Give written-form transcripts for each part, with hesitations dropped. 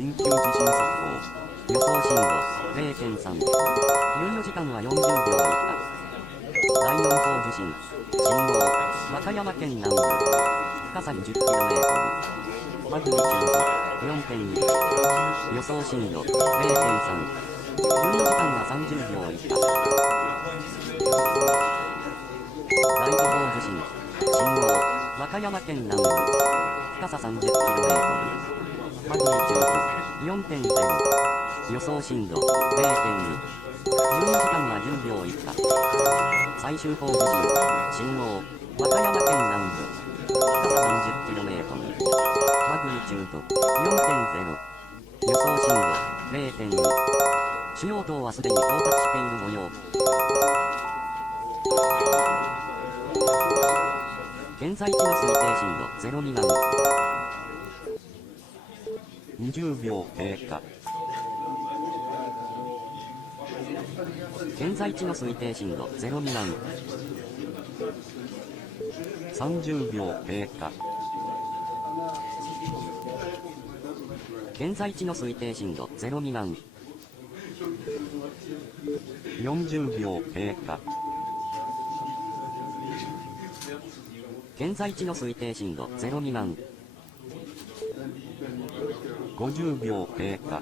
緊急地震速報。予想震度 0.3。猶予時間は40秒以下。第4等地震。震央、和歌山県南部。深さ 20km。マグニチュード 4.1。予想震度 0.3。猶予時間は30秒以下。第5等地震。震央、和和歌山県南部、深さ 30km、マグニチュード 4.0、予想震度 0.2、12時間は10秒以下。最終報地震、信号、和歌山県南部、深さ 30km、マグニチュード 4.0、予想震度 0.2、主要島はすでに到達している模様。現在地の推定震度0未満。20秒経過。現在地の推定震度0未満。30秒経過。現在地の推定震度0未満。40秒経過。現在地の推定震度0未満。50秒経過。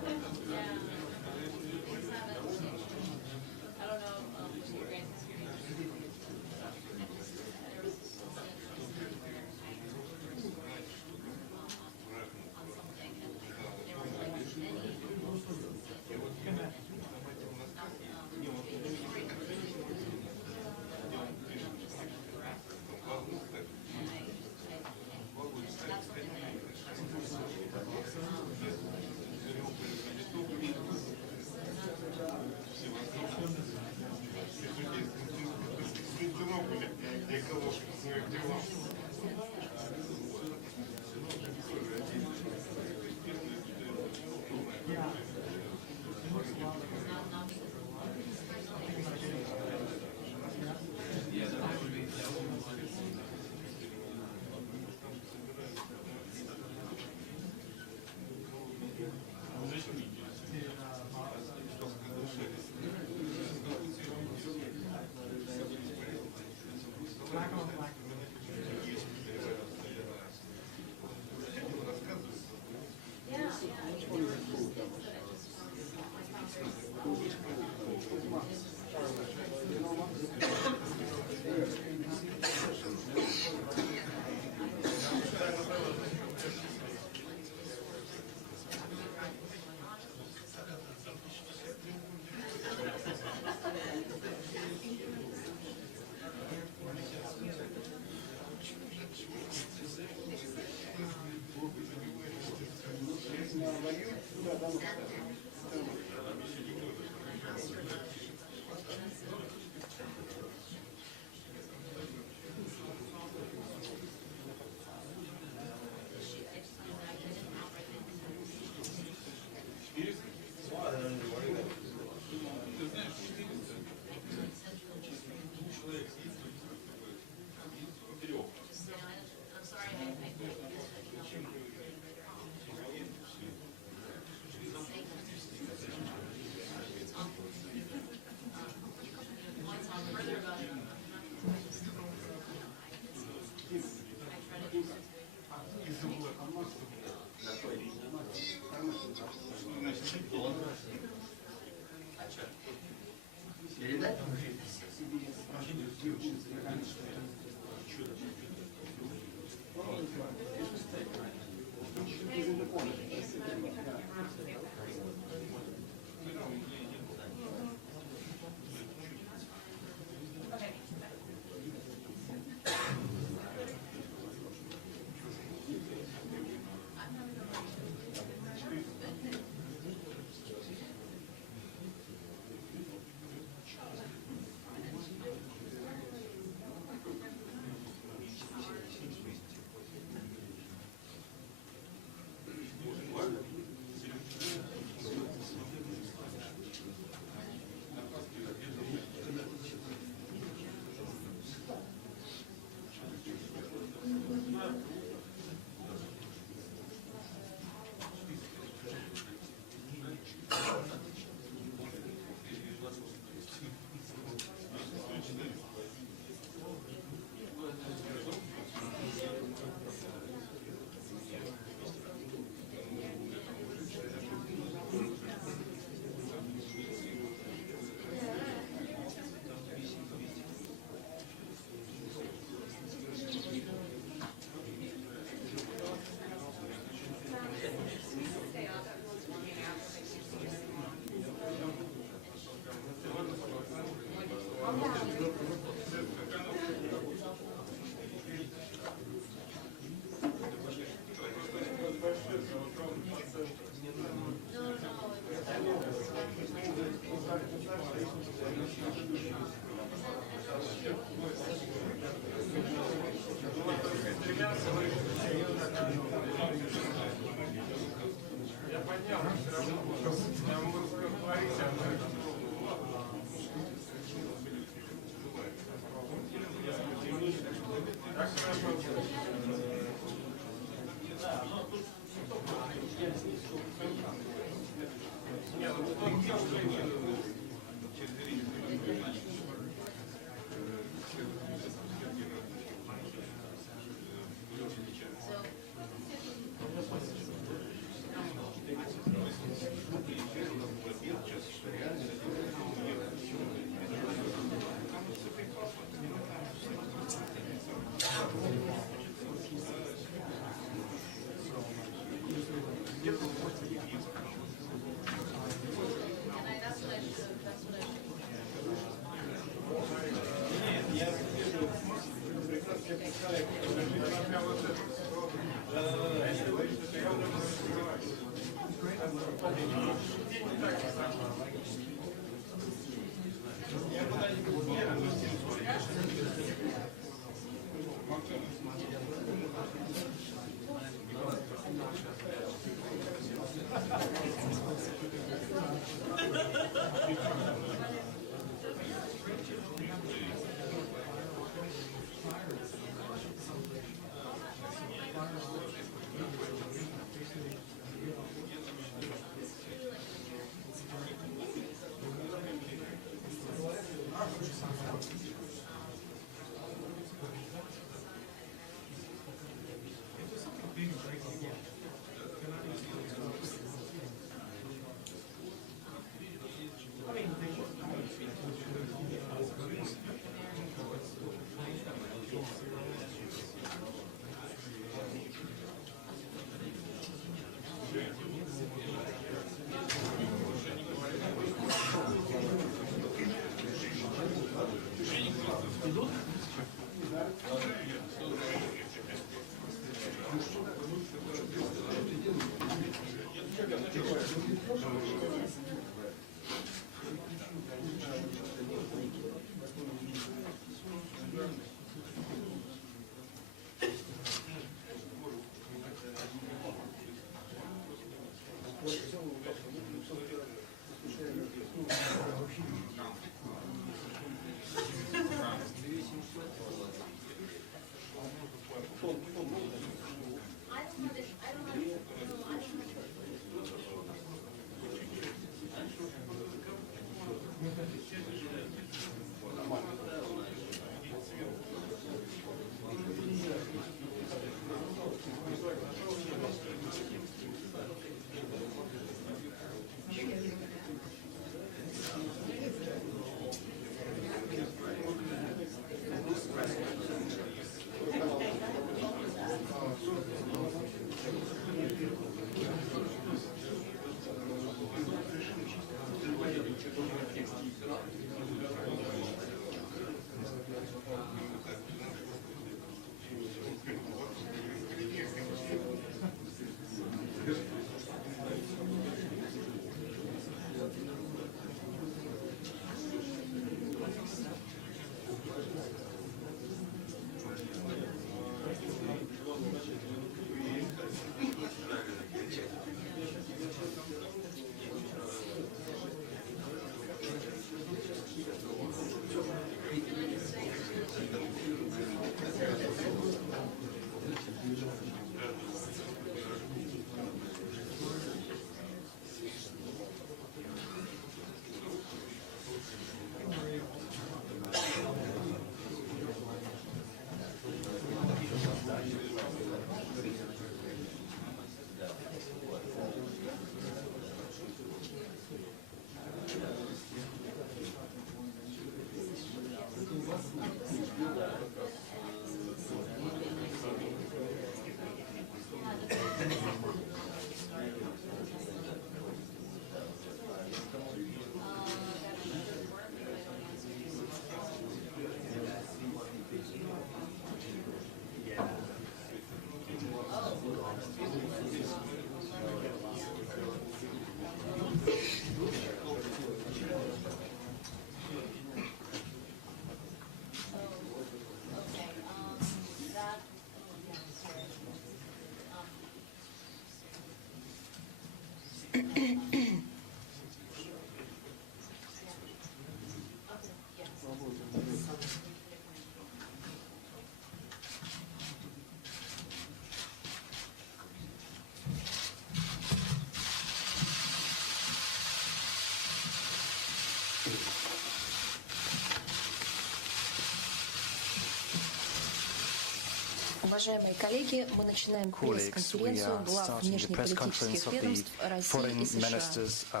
Уважаемые коллеги, мы начинаем пресс-конференцию глав внешнеполитических ведомств России и США.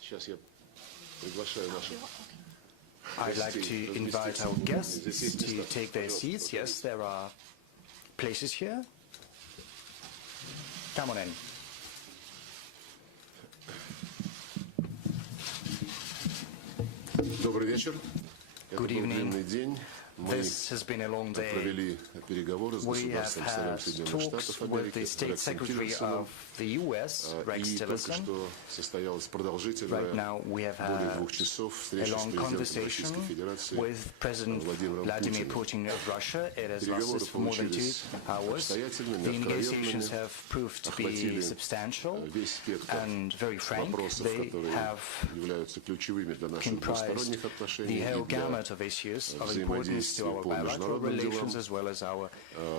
Сейчас я приглашаю наших I'd like to invite our guests to take their seats. Yes, there are places here. Come on in. Добрый вечер. Good Это был длинный evening. день. Мы This has been a long day. провели переговоры с We have государственным секретарем had Соединенных talks Штатов with the Америки State Рексом Secretary Тиллерсоном. of the US, Rex И только Tillerson. что состоялась продолжительная, Right now we have более had 2 часов a встреча с long президентом conversation Российской Федерации with President Владимиром Vladimir Путиным. Putin of Russia. It has Переговоры lasted for more than 2 получились hours. обстоятельными, The negotiations откровенными, have proved to be охватили substantial весь спектр and very frank. вопросов, They которые have являются ключевыми для наших comprised двусторонних the отношений и whole для gamut of issues of importance to взаимодействия our по bilateral международным relations делам. as well as our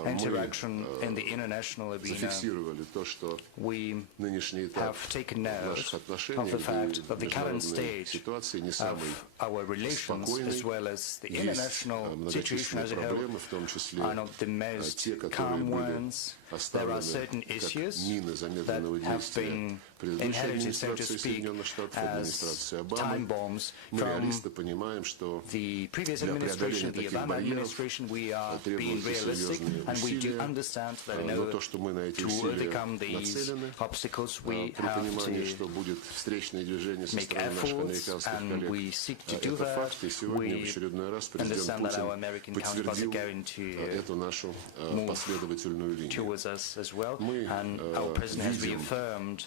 interaction in the international arena. Зафиксировали то, что We нынешний этап have taken note наших отношений of the fact that the current международной stage ситуации не самый of our relations спокойный. as well as the Есть international situation многочисленные as a whole проблемы, в том числе are not the most те, которые calm были ones. There are certain оставлены issues как мины замедленного that have действия been предыдущей inherited, so to администрации speak, Соединенных Штатов, as администрации time Обамы. bombs Мы from реалисты понимаем, что the previous для administration, преодоления the таких Obama барьеров administration, we are being требуются realistic, серьезные and we do усилия. understand that in Но order то, что мы на эти to усилия overcome these нацелены, obstacles, we при have понимании, что to будет встречное движение со make стороны наших efforts, американских and коллег. we seek to do Это that. факт, и сегодня в We очередной раз президент understand that our Путин American counterparts are подтвердил going to эту нашу последовательную линию. towards us as well, Мы and our president has видим reaffirmed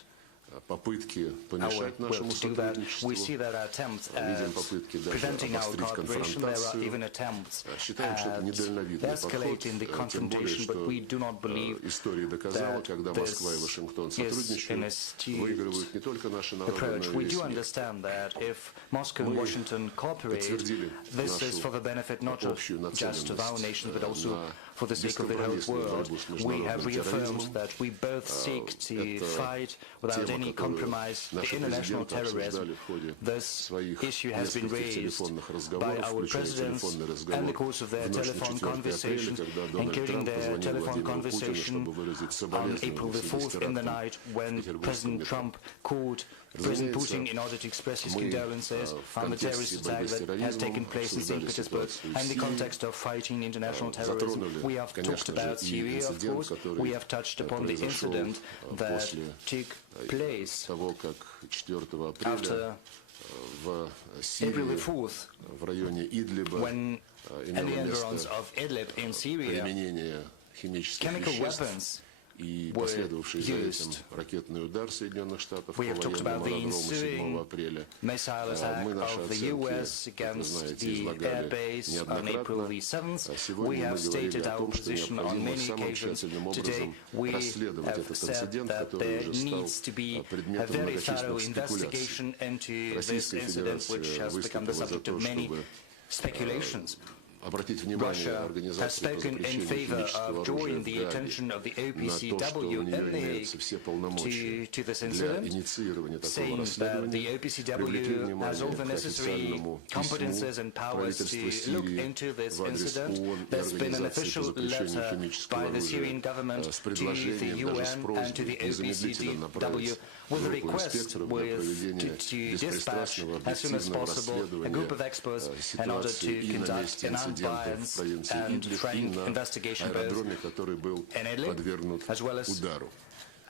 попытки помешать нашему to do that. сотрудничеству. We see there are attempts Видим at попытки даже preventing our обострить cooperation. There are конфронтацию. even attempts Считаем, что это at недальновидный подход, escalating the тем более, confrontation, but we do not что believe история доказала, that когда Москва и Вашингтон this is an сотрудничают, astute выигрывают не только наши народы, approach. но и We весь do мир. understand that if Moscow and Washington cooperate, подтвердили this is нашу for the benefit not общую just of our nations, but also на for the sake of the whole бескомпромиссную world. борьбу с We have международным reaffirmed терроризмом. that we both seek to Это fight without тема, any которую compromise наши international президенты terrorism. обсуждали в ходе This своих issue has been нескольких raised телефонных by разговоров, our включая presidents телефонный and the разговор course of their в ночь на telephone 4 апреля, conversations, когда Дональд including Трамп their позвонил telephone Владимиру Путину, conversation чтобы выразить on April the 4th in the соболезнования night when в President метро. Trump called President Putin in order to express his condolences on the terrorist attack that has taken place in St. Petersburg. And in the context of fighting international terrorism, we have talked about Syria, of course. We have touched upon the incident that took place того, как 4 after апреля в April Сирии, the 4th, в районе Идлиба, when in the имело environs место of Idlib in Syria, применение химических chemical веществ weapons и were последовавший за этим used. ракетный удар Соединенных Штатов по We have talked военному about the аэродрому 7 ensuing апреля. missile attack Мы наши of the оценки, US как вы against знаете, the излагали airbase on April the неоднократно. 7th. We Сегодня have мы говорили stated о our том, что position on необходимо many самым occasions. тщательным Today образом we расследовать have этот said инцидент, that который there уже стал needs to be a предметом very thorough многочисленных спекуляций. investigation into this Российская incident, which Федерация has become the выступила за subject то, of many чтобы speculations. обратить внимание Russia has Организации по spoken in запрещению favor химического of drawing оружия the в Гааге attention of the на то, что OPCW у нее in the имеются все полномочия to this для incident, инициирования такого saying that расследования, the привлекли OPCW has all внимание the к necessary официальному competences письму and powers правительства to look Сирии into this в адрес incident. ООН и There's been an Организации по official запрещению letter химического by the Syrian оружия government с to the предложением, даже с UN and to the просьбой незамедлительно OPCW направить with a группу request инспекторов для проведения to dispatch беспристрастного as soon as объективного possible a расследования group of experts in order ситуации to и на conduct месте an инцидента в unbiased провинции and Идлиб и frank на investigation both аэродроме, который был in Idlib подвергнут as well as удару.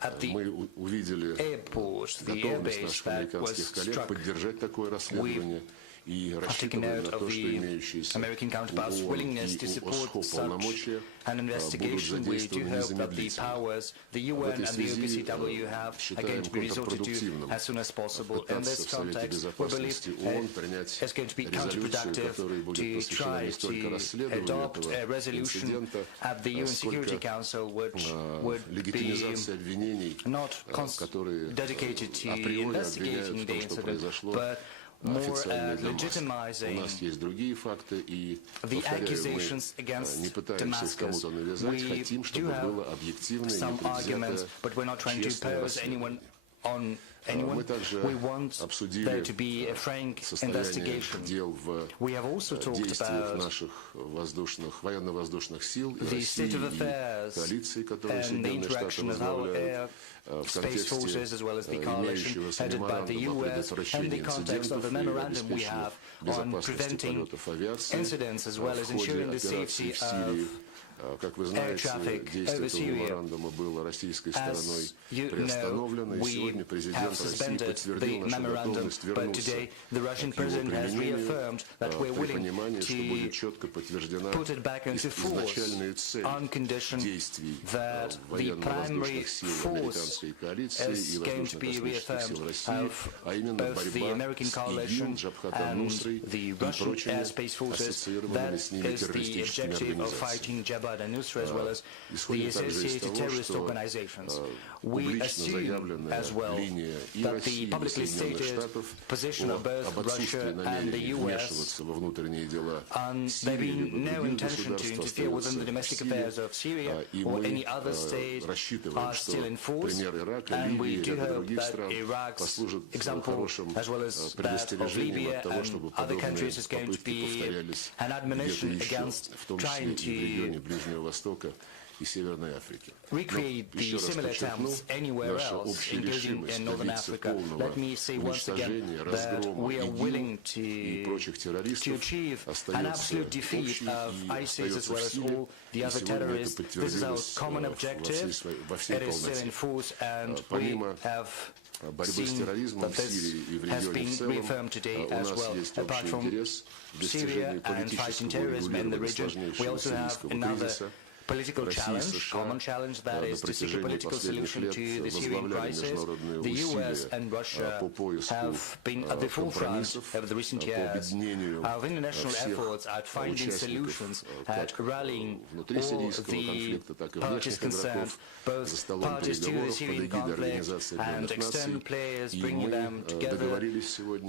at the Мы увидели airport, the готовность airbase наших that американских was коллег struck. поддержать такое расследование и I've taken рассчитываем note на of то, что the имеющиеся American counterparts' у ООН willingness to и у support ОСХО such полномочия an будут investigation. We do задействованы hope that the незамедлительно. powers the В UN этой and the связи OPCW have are считаем going to be resorted to контрпродуктивным as soon as possible. In пытаться this в Совете context, we believe Безопасности ООН принять it's going to be резолюцию, counterproductive которая будет to посвящена try не столько to расследованию adopt a этого resolution инцидента, at the UN Security Council, which would be легитимизации обвинений, not которые dedicated to априори обвиняют investigating в the том, что incident, произошло, but more официальные для Москвы. У legitimizing нас есть другие факты, и, the повторяю, accusations мы against не пытаемся их Damascus. кому-то навязать, We хотим, do чтобы have было объективное, some arguments, непредвзятое, but we're not trying to честное impose anyone расследование. on anyone. Мы также We want there обсудили to be a frank состояние investigation. дел в We have also talked действиях about наших военно-воздушных сил и the state of России, и affairs коалиции, которую and the Соединенные Штаты interaction of our возглавляют, air в space forces as well as the coalition имеющегося headed by the меморандума о US and the предотвращении context of the инцидентов и memorandum we обеспечении have on безопасности preventing полетов авиации incidents as well в as ходе ensuring the операции safety в Сирии. of Как вы air знаете, traffic действие over этого Syria. меморандума было российской стороной As you приостановлено, know, и сегодня we президент have России suspended подтвердил the нашу memorandum, готовность but вернуться today the Russian к его president has применению reaffirmed that we're при willing понимании, что будет to четко подтверждена put it back into force изначальная цель on condition действий that the primary военно-воздушных сил force американской коалиции is и going to be воздушно-космических сил reaffirmed России, of а именно both the борьба American с coalition ИГИЛ, Джабхатом and Нусрой the и Russian прочими airspace forces. ассоциированными That с ними is the террористическими objective of организациями. fighting Jabhat and Nusra as well as the Исходим также из associated того, terrorist что organizations. We публично assume заявленная as well линия и that России, the и publicly Соединенных stated Штатов position of both об отсутствии Russia and the намерений US вмешиваться во внутренние дела there Сирии being либо no других intention to государств interfere within остается the в domestic силе, affairs of Syria и or мы any other state рассчитываем, are что still in force, пример Ирака, and we Ливии do и hope других that стран Iraq's послужит example, хорошим as well as that of предостережением Libya от того, and чтобы other подобные countries, is going to попытки be повторялись an admonition где-то еще, against в том числе trying и в регионе to Ближнего Востока и Северной Африки. recreate Но, еще the раз similar подчеркну, attempts anywhere наша else, общая including решимость in Northern добиться Africa. полного Let me say once again уничтожения, that разгрома we are willing ИГИЛ и to прочих террористов achieve an остается absolute defeat общей of и ISIS as остается well в as силе. all the И other сегодня это terrorists. This is our подтвердилось common во objective. всей It is still in полноте. force, and we Помимо have борьбы с seen терроризмом that в Сирии и в this has регионе в been целом, reaffirmed today у as нас well. есть Apart общий from интерес в Syria достижении and fighting политического terrorism in the урегулирования region, we сложнейшего also have сирийского another кризиса political challenge, common challenge, that is to seek a political solution to the Syrian crisis. The US and Russia have been at the forefront over the recent years of international efforts at finding solutions, at rallying all the parties concerned, both parties to the Syrian conflict and external players, bringing them together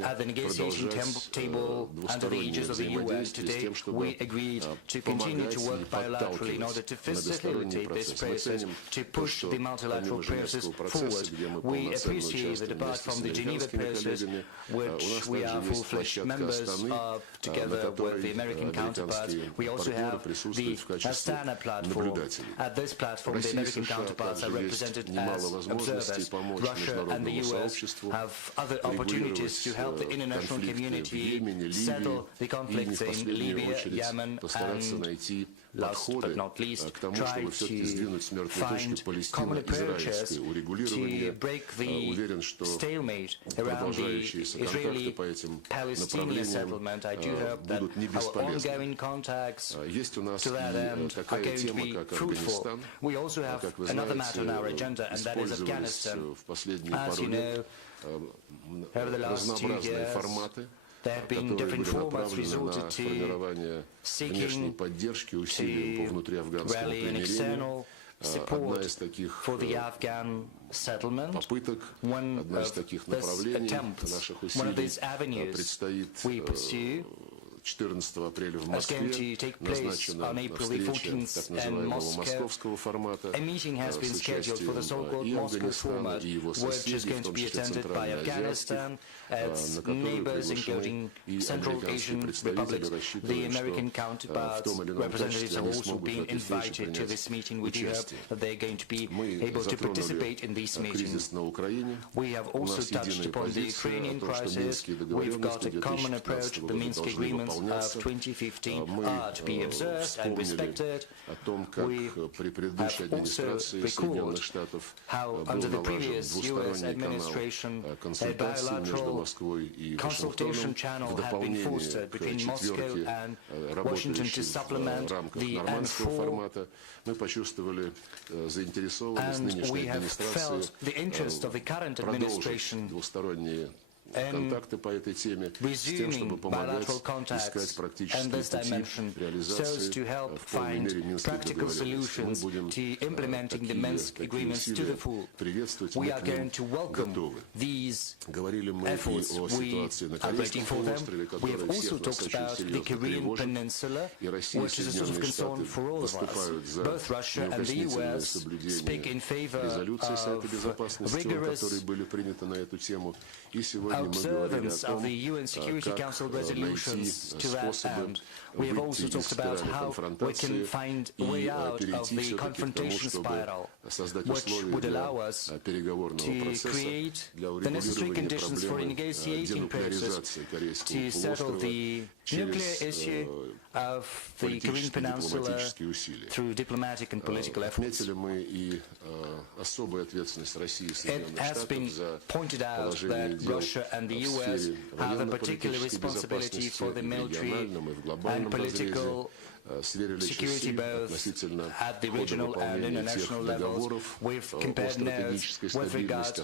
at the negotiation table under the aegis of the UN. Today, we agreed to continue to work bilaterally in order to facilitate this process, to push the multilateral process forward. We appreciate the debate from the Geneva process, which we are full-fledged members of, together with the American counterparts. We also have the Astana platform. At this platform, the American counterparts are represented as observers. Russia and the US have other opportunities to help the international community settle the conflicts in Libya, Yemen, and last but not least, try to find common approaches to break the stalemate around the Israeli-Palestinian settlement. I do hope that our ongoing contacts to that end are going to be fruitful. We also have another matter on our agenda, and that is Afghanistan. As you know, over the last 2 years, there have been different formats resorted to seeking to rally an external support for the Afghan settlement. One of these attempts, one of these avenues we pursue, is going to take place on April the 14th in Moscow. A meeting has been scheduled for the so-called Moscow format, which is going to be attended by Afghanistan, its neighbors, including Central Asian republics. The American counterparts representatives have also been invited to this meeting. We do hope that they're going to be able to participate in this meeting. We have also touched upon the Ukrainian crisis. We've got a common approach. The Minsk agreements of 2015 are to be observed and respected. We have also recalled how under the previous US administration a bilateral consultation channel had been fostered between Moscow and Washington to supplement the N4, and we have felt the interest of the current administration in resuming bilateral contacts in this dimension so as to help find practical solutions to implementing the Minsk agreements to the full. We are going to welcome these efforts. We are waiting for them. We have also talked about the Korean Peninsula, which is a source of concern for all of us. Both Russia and the US speak in favor of rigorous observance of the UN Security Council resolutions to that end. We have also talked about how we can find a way out of the confrontation spiral, which would allow us to create the necessary conditions for a negotiating process to settle the nuclear issue of the Korean Peninsula through diplomatic and political efforts. It has been pointed out that Russia and the US have a particular responsibility for the military and political security both at the regional and international levels. We've compared notes with regard to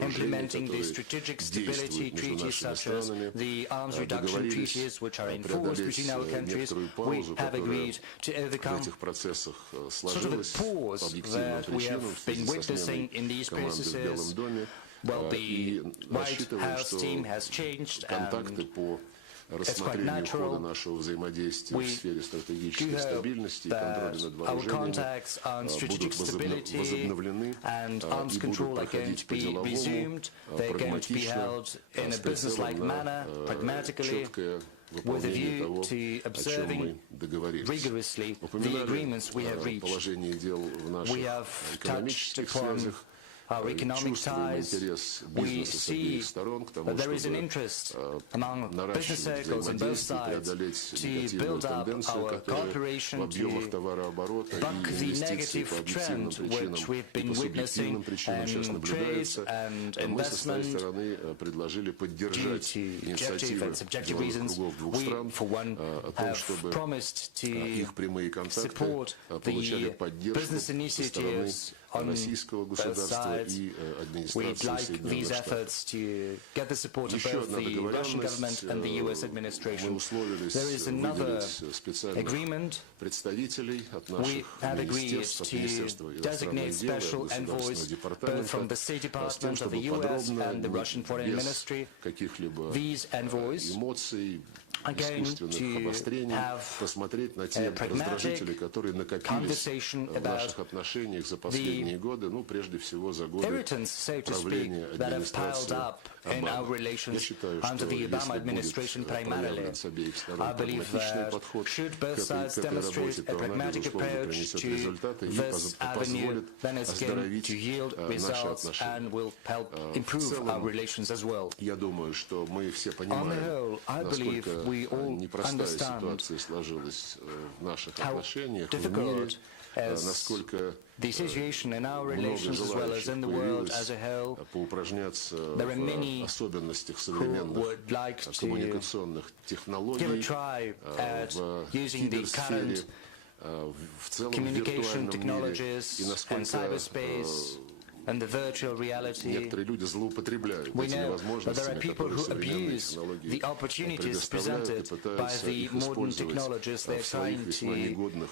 implementing the strategic stability treaties such as the arms reduction treaties which are in force between our countries. We have agreed to overcome sort of a pause that we have been witnessing in these processes. Well, the White House team has changed, and it's quite natural. We do hope that our contacts on strategic stability and arms control are going to be resumed. They're going to be held in a business-like manner, pragmatically, with a view to observing rigorously the agreements we have reached. We have touched upon our economic ties, we see that there is an interest among business circles on both sides to build up our cooperation, to buck the negative trend which we've been witnessing in trade and investment due to objective and subjective reasons. We, for one, have promised to support the business initiatives on both sides. We'd like these efforts to get the support of both the Russian government and the US administration. There is another agreement. We have agreed to designate special envoys both from the State Department of the US and the Russian Foreign Ministry. These envoys are going to have a pragmatic conversation about the irritants, so to speak, that have piled up in our relations under the Obama administration primarily. I believe that should both sides demonstrate a pragmatic approach to this avenue, then it's going to yield results and will help improve our relations as well. On the whole, I believe we all understand how difficult is the situation in our relations as well as in the world as a whole. There are many who would like to give a try at using the current communication technologies and cyberspace and the virtual reality. We know that there are people who abuse the opportunities presented by the modern technologies. They're trying to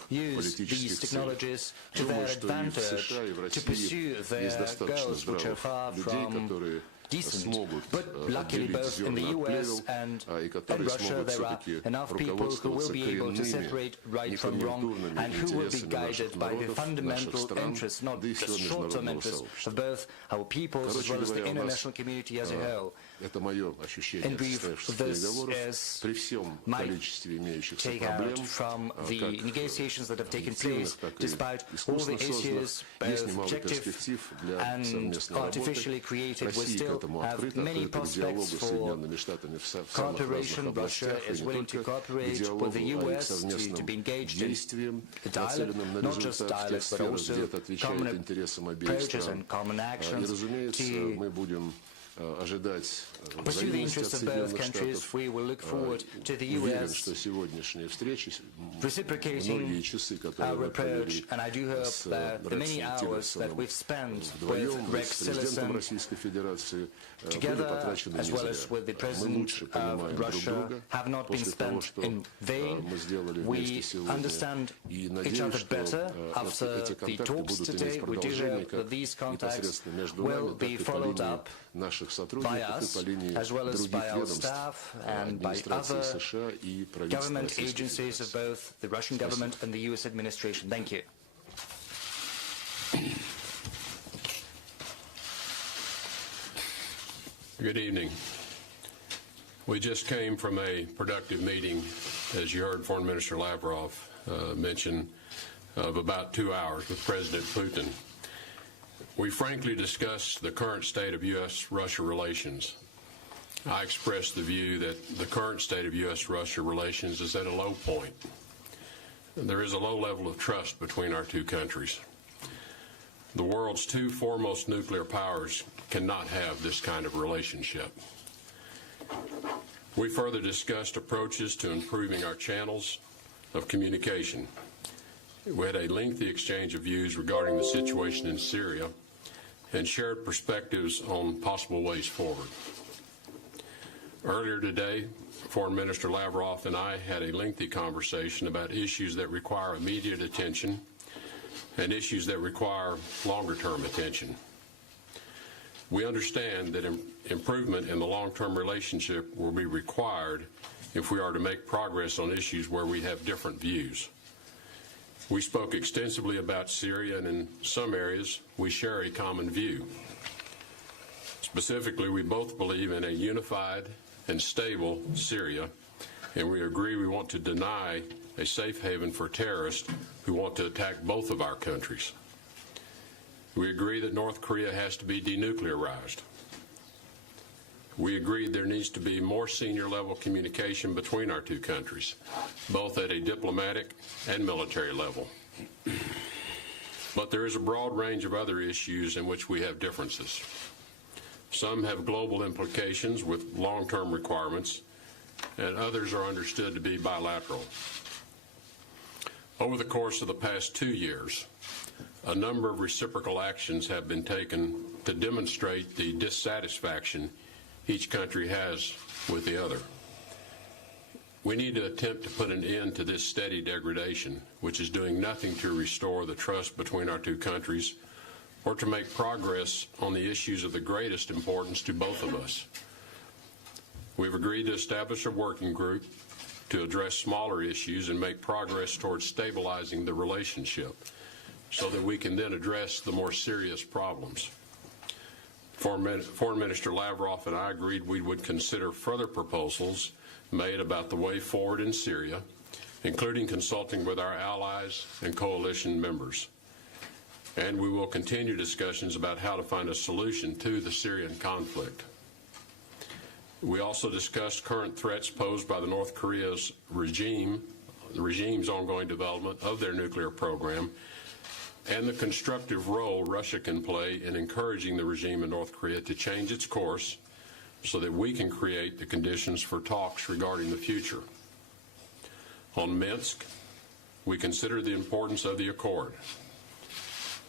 use these technologies to their advantage to pursue their goals, which are far from decent. But luckily, both in the US and in Russia, there are enough people who will be able to separate right from wrong and who will be guided by the fundamental interests, not just short-term interests, of both our peoples as well as the international community as a whole. In brief, this is my take-out from the negotiations that have taken place, despite all the issues, both objective and artificially created. We still have many prospects for cooperation. Russia is willing to cooperate with the US to be engaged in a dialogue, not just dialogue, but also common approaches and common actions to pursue the interests of both countries. We will look forward to the US reciprocating our approach, and I do hope that the many hours that we've spent with Rex Tillerson together, as well as with the President of Russia, have not been spent in vain. We understand each other better after the talks today. We do hope that these contacts will be followed up by us, as well as by our staff and by other government agencies of both the Russian government and the US administration. Thank you. Good evening. We just came from a productive meeting, as you heard Foreign Minister Lavrov mention, of about 2 hours with President Putin. We frankly discussed the current state of U.S.-Russia relations. I expressed the view that the current state of U.S.-Russia relations is at a low point. There is a low level of trust between our two countries. The world's two foremost nuclear powers cannot have this kind of relationship. We further discussed approaches to improving our channels of communication. We had a lengthy exchange of views regarding the situation in Syria and shared perspectives on possible ways forward. Earlier today, Foreign Minister Lavrov and I had a lengthy conversation about issues that require immediate attention and issues that require longer-term attention. We understand that improvement in the long-term relationship will be required if we are to make progress on issues where we have different views. We spoke extensively about Syria, and in some areas, we share a common view. Specifically, we both believe in a unified and stable Syria, and we agree we want to deny a safe haven for terrorists who want to attack both of our countries. We agree that North Korea has to be denuclearized. We agreed there needs to be more senior level communication between our two countries, both at a diplomatic and military level. But there is a broad range of other issues in which we have differences. Some have global implications with long-term requirements, and others are understood to be bilateral. Over the course of the past 2 years, a number of reciprocal actions have been taken to demonstrate the dissatisfaction each country has with the other. We need to attempt to put an end to this steady degradation, which is doing nothing to restore the trust between our two countries or to make progress on the issues of the greatest importance to both of us. We've agreed to establish a working group to address smaller issues and make progress towards stabilizing the relationship so that we can then address the more serious problems. Foreign Minister Lavrov and I agreed we would consider further proposals made about the way forward in Syria, including consulting with our allies and coalition members. And we will continue discussions about how to find a solution to the Syrian conflict. We also discussed current threats posed by the North Korea's the regime's ongoing development of their nuclear program, and the constructive role Russia can play in encouraging the regime in North Korea to change its course so that we can create the conditions for talks regarding the future. On Minsk, we consider the importance of the accord.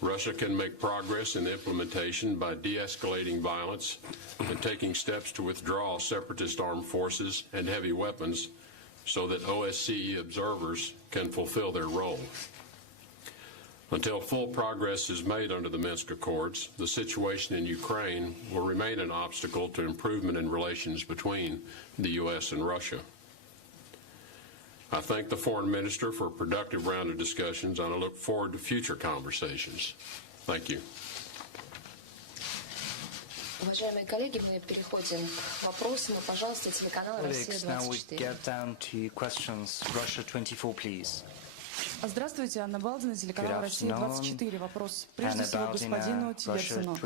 Russia can make progress in the implementation by de-escalating violence and taking steps to withdraw separatist armed forces and heavy weapons so that OSCE observers can fulfill their role. Until full progress is made under the Minsk Accords, the situation in Ukraine will remain an obstacle to improvement in relations between the U.S. and Russia. I thank the Foreign Minister for a productive round of discussions, and I look forward to future conversations. Thank you. Уважаемые коллеги, мы переходим к вопросам. Пожалуйста, телеканал Colleagues, now we Россия-24. get down to questions. Russia 24, please. Здравствуйте, Анна Балдина, телеканал «Россия-24». Вопрос прежде всего господину Тиллерсону.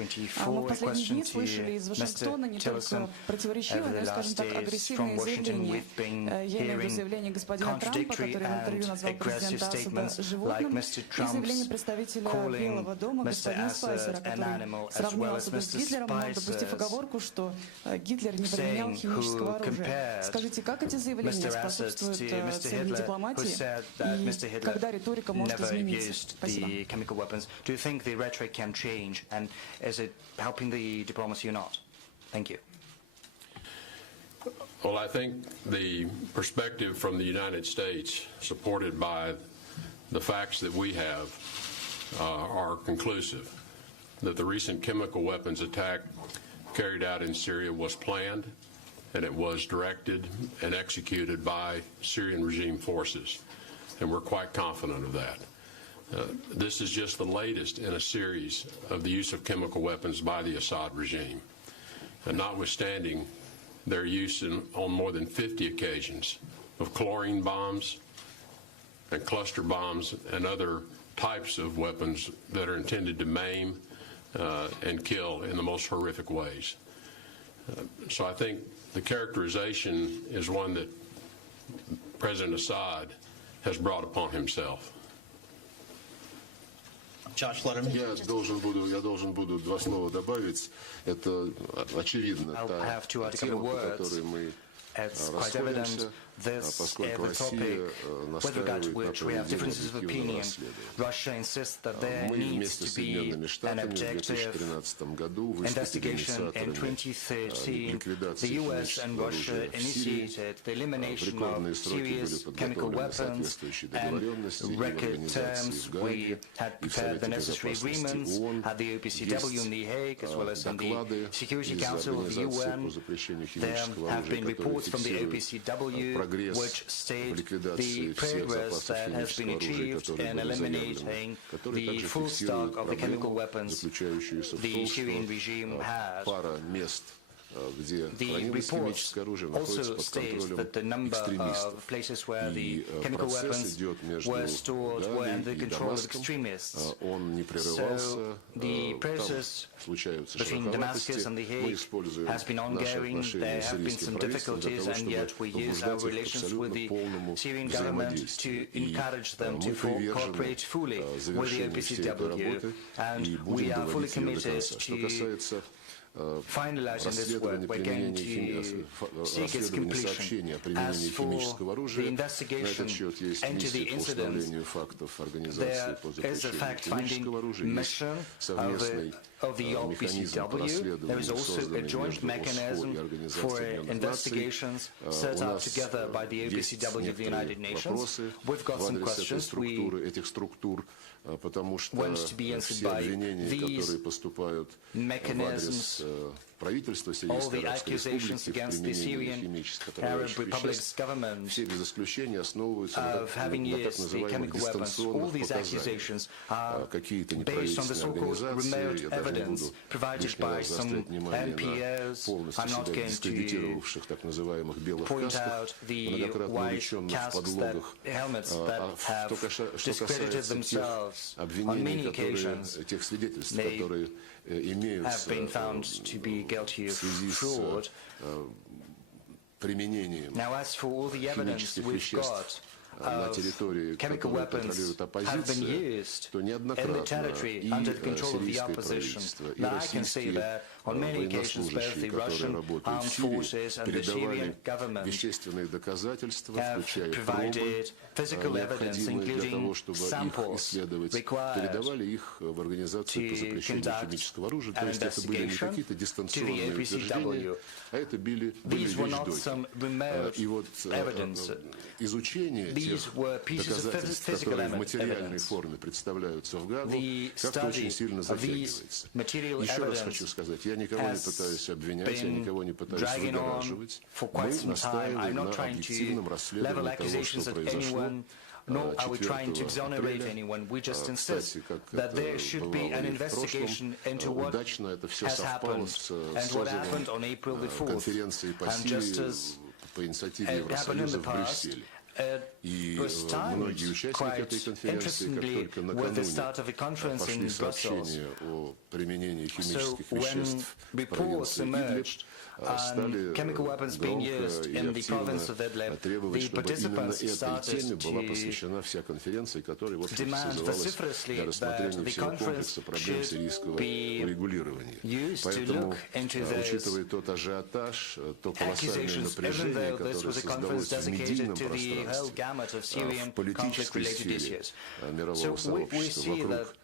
Мы в последние дни слышали из Вашингтона не только противоречивые, но и, скажем так, агрессивные заявления. Я имею в виду заявление господина Трампа, который в интервью назвал президента Асада животным, и заявление представителя Белого дома господина Спайсера, который сравнил Асада с Гитлером, но допустив оговорку, что Гитлер не применял химического оружия. Скажите, как эти заявления способствуют цели дипломатии? И когда риторика может измениться? Спасибо. Chemical weapons. Do you think the rhetoric can change, and is it helping the diplomacy or not? Thank you. Well, I think the perspective from the United States, supported by the facts that we have, are conclusive. That the recent chemical weapons attack carried out in Syria was planned, and it was directed and executed by Syrian regime forces. And we're quite confident of that. This is just the latest in a series of the use of chemical weapons by the Assad regime. And notwithstanding their use on more than 50 occasions of chlorine bombs and cluster bombs and other types of weapons that are intended to maim and kill in the most horrific ways. So I think the characterization is one that President Assad has brought upon himself. Josh Letterman. Я должен буду два слова добавить. Это очевидно та тема, по которой мы расходимся, поскольку Россия настаивает на проведении объективного расследования. Мы вместе с Соединенными Штатами в 2013 году выступили инициаторами ликвидации химического оружия в Сирии. В рекордные сроки были подготовлены соответствующие договоренности и в Организации в Гааге, и в Совете Безопасности ООН. Есть доклады из Организации по запрещению химического оружия, которые фиксируют which state the progress that has been achieved in eliminating the full stock of the chemical weapons the Syrian regime has. где The хранилось report химическое оружие, находится also под states контролем that the number экстремистов. of places where the И chemical процесс weapons идет между were stored were Галией under и control of Дамаском. extremists. Он не прерывался. The Там process случаются between Damascus шероховатости. and The Мы Hague используем has been наши ongoing. отношения There с have been сирийским some правительством для difficulties, того, and чтобы yet we use our побуждать их к relations with абсолютно the полному Syrian government to взаимодействию. И encourage them мы to привержены cooperate fully with the завершению всей этой OPCW, работы and и we будем are fully доводить ее до committed конца. Что to касается finalizing this work. расследование We're going to seek its completion. сообщения о применении As for химического оружия, the на investigation этот счет есть into the миссия по incident, установлению фактов организации по there is a запрещению fact-finding химического оружия, есть mission совместный of the механизм по OPCW. There is расследованию, also a созданный joint между ОСХО и mechanism Организацией for Объединенных Наций. investigations set У up нас together by the есть OPCW of the United некоторые Nations. вопросы We've got в some адрес этих структур, потому что want to be answered все by обвинения, these которые поступают в mechanisms, адрес правительства all Сирийской the Арабской accusations Республики в against the применении Syrian химических Arab отравляющих Republic's веществ, government все без исключения основываются of having на так used the называемых chemical weapons. All дистанционных these показаниях. accusations are Какие-то based on the неправительственные so-called организации, remote я даже не evidence буду provided лишний by раз some заострять внимание на NPOs. полностью I'm not себя going to дискредитировавших так называемых белых point касках, out the многократно white увлеченных в casks, that подлогах. helmets that Что have касается discredited тех themselves on обвинений, many occasions, тех свидетельств, they которые have имеются been found to be guilty в of связи fraud. с применением Now, as for all the evidence химических we've веществ got на of территории, chemical которую weapons контролирует have been оппозиция, used то in the неоднократно territory и under the control of the сирийское opposition. правительство, и Now, I can say российские that on many occasions both военнослужащие, the которые Russian работают armed в Сирии, forces and the Syrian передавали government вещественные доказательства, have включая пробы, provided physical evidence, необходимые для того, including чтобы их samples исследовать, required передавали их в Организацию по to запрещению conduct химического оружия. То an есть это были не investigation какие-то to the дистанционные утверждения, OPCW. а это были These were not вещдоки. some remote И вот evidence. изучение тех These were pieces of доказательств, physical которые в материальной evidence. форме представляются в Гаагу, The как-то очень study сильно of these затягивается. material Еще раз evidence хочу сказать, я никого не has пытаюсь обвинять, я been никого не пытаюсь dragging on выгораживать. for quite Мы some time. I'm настаиваем not на trying объективном to level расследовании того, accusations что at произошло anyone, nor are we trying to 4 exonerate апреля. anyone. We just insist Кстати, как that there это should be бывало an и в прошлом, investigation into what удачно это все has совпало happened с and what happened on созывом April the 4th. конференции по And just Сирии as по инициативе it happened in Евросоюза the в past, Брюсселе. it И was многие timed участники quite этой конференции, как interestingly только with the накануне start of a conference пошли in Brussels. сообщения о применении So химических when веществ в reports провинции Идлиб, emerged стали on chemical weapons being громко used и in the province активно of Idlib, требовать, the чтобы именно participants этой started теме была to посвящена вся конференция, которая, в общем-то, demand созывалась vociferously для рассмотрения that the всего conference комплекса проблем should сирийского be урегулирования. used to Поэтому, look into those учитывая тот ажиотаж, то колоссальное accusations, even напряжение, though this которое was a conference создалось в dedicated медийном to the whole пространстве, gamut of Syrian в политической conflict-related сфере issues. мирового So we сообщества see that вокруг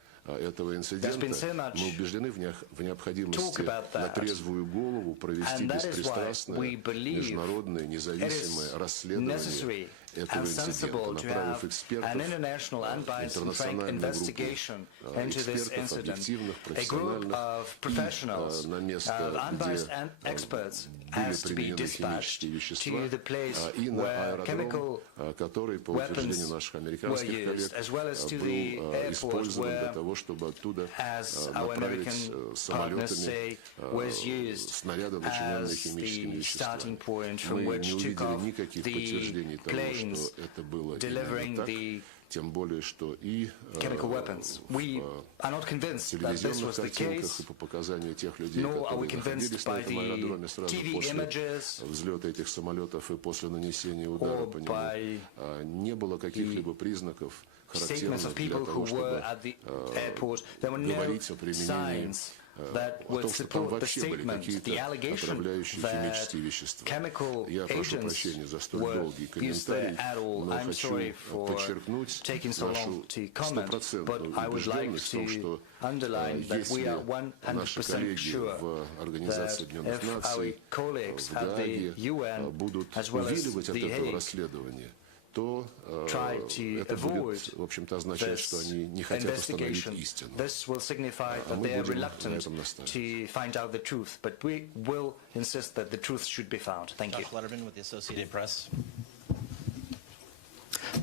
этого инцидента, been so much мы убеждены в необходимости talk about that. на трезвую голову провести And that is why беспристрастное, we believe международное, независимое расследование necessary этого and sensible инцидента, to направив have экспертов, an international, unbiased and frank интернациональную investigation группу into this экспертов, incident. объективных, A group профессиональных, of professionals, на место, unbiased где experts, были has to be применены dispatched химические вещества, to the place и на where аэродром, chemical который, по утверждению наших were американских used, коллег, as well as to был the airport использован для where, того, чтобы оттуда as our American направить partners самолетами say, was used снаряды, начиненные as химическими the веществами. starting point from Мы which не took увидели off никаких the подтверждений того, planes что это было delivering именно так, the тем более, что и chemical weapons. We are not convinced that this телевизионных was the картинках case, и по показаниям тех людей, nor are we которые находились convinced на by этом the аэродроме сразу TV после images взлета этих самолетов и после нанесения удара or по by нему, не было каких-либо признаков, statements характерных of для people того, who were чтобы at the airport. There were no говорить о применении signs that о would том, что там support the вообще были statement, какие-то the allegation отравляющие that химические вещества. chemical Я прошу agents прощения за столь were долгий used there комментарий, at all. но I'm хочу sorry for подчеркнуть taking so нашу long to comment, but стопроцентную I would like убежденность в том, to что underline that we are если наши 100% коллеги sure в Организации that Объединенных if our Наций colleagues в at the Гааге UN, будут as well as увиливать от the этого Hague, расследования, то try to это avoid будет, в общем-то, означать, что this они не хотят установить investigation. истину. This will signify that мы they are будем на reluctant этом настаивать. to find out the truth, but we will insist that the truth should be found. Thank you. Josh Letterman with the Associated Press.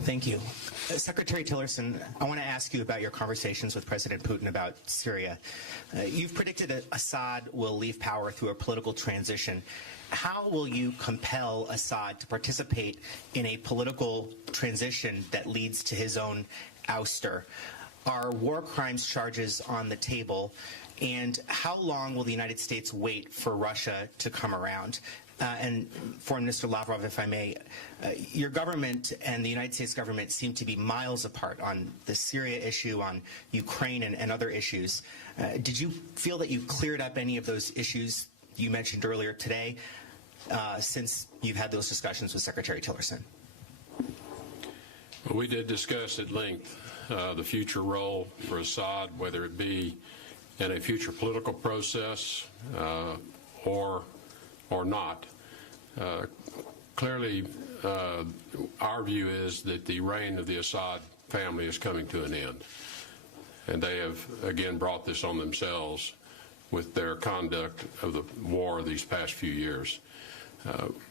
Thank you. Secretary Tillerson, I want to ask you about your conversations with President Putin about Syria. You've predicted that Assad will leave power through a political transition. How will you compel Assad to participate in a political transition that leads to his own ouster? Are war crimes charges on the table? And how long will the United States wait for Russia to come around? And Foreign Minister Lavrov, if I may, your government and the United States government seem to be miles apart on the Syria issue, on Ukraine and other issues. Did you feel that you cleared up any of those issues you mentioned earlier today since you've had those discussions with Secretary Tillerson? Well, we did discuss at length the future role for Assad, whether it be in a future political process or not. Clearly, our view is that the reign of the Assad family is coming to an end. And they have, again, brought this on themselves with their conduct of the war these past few years.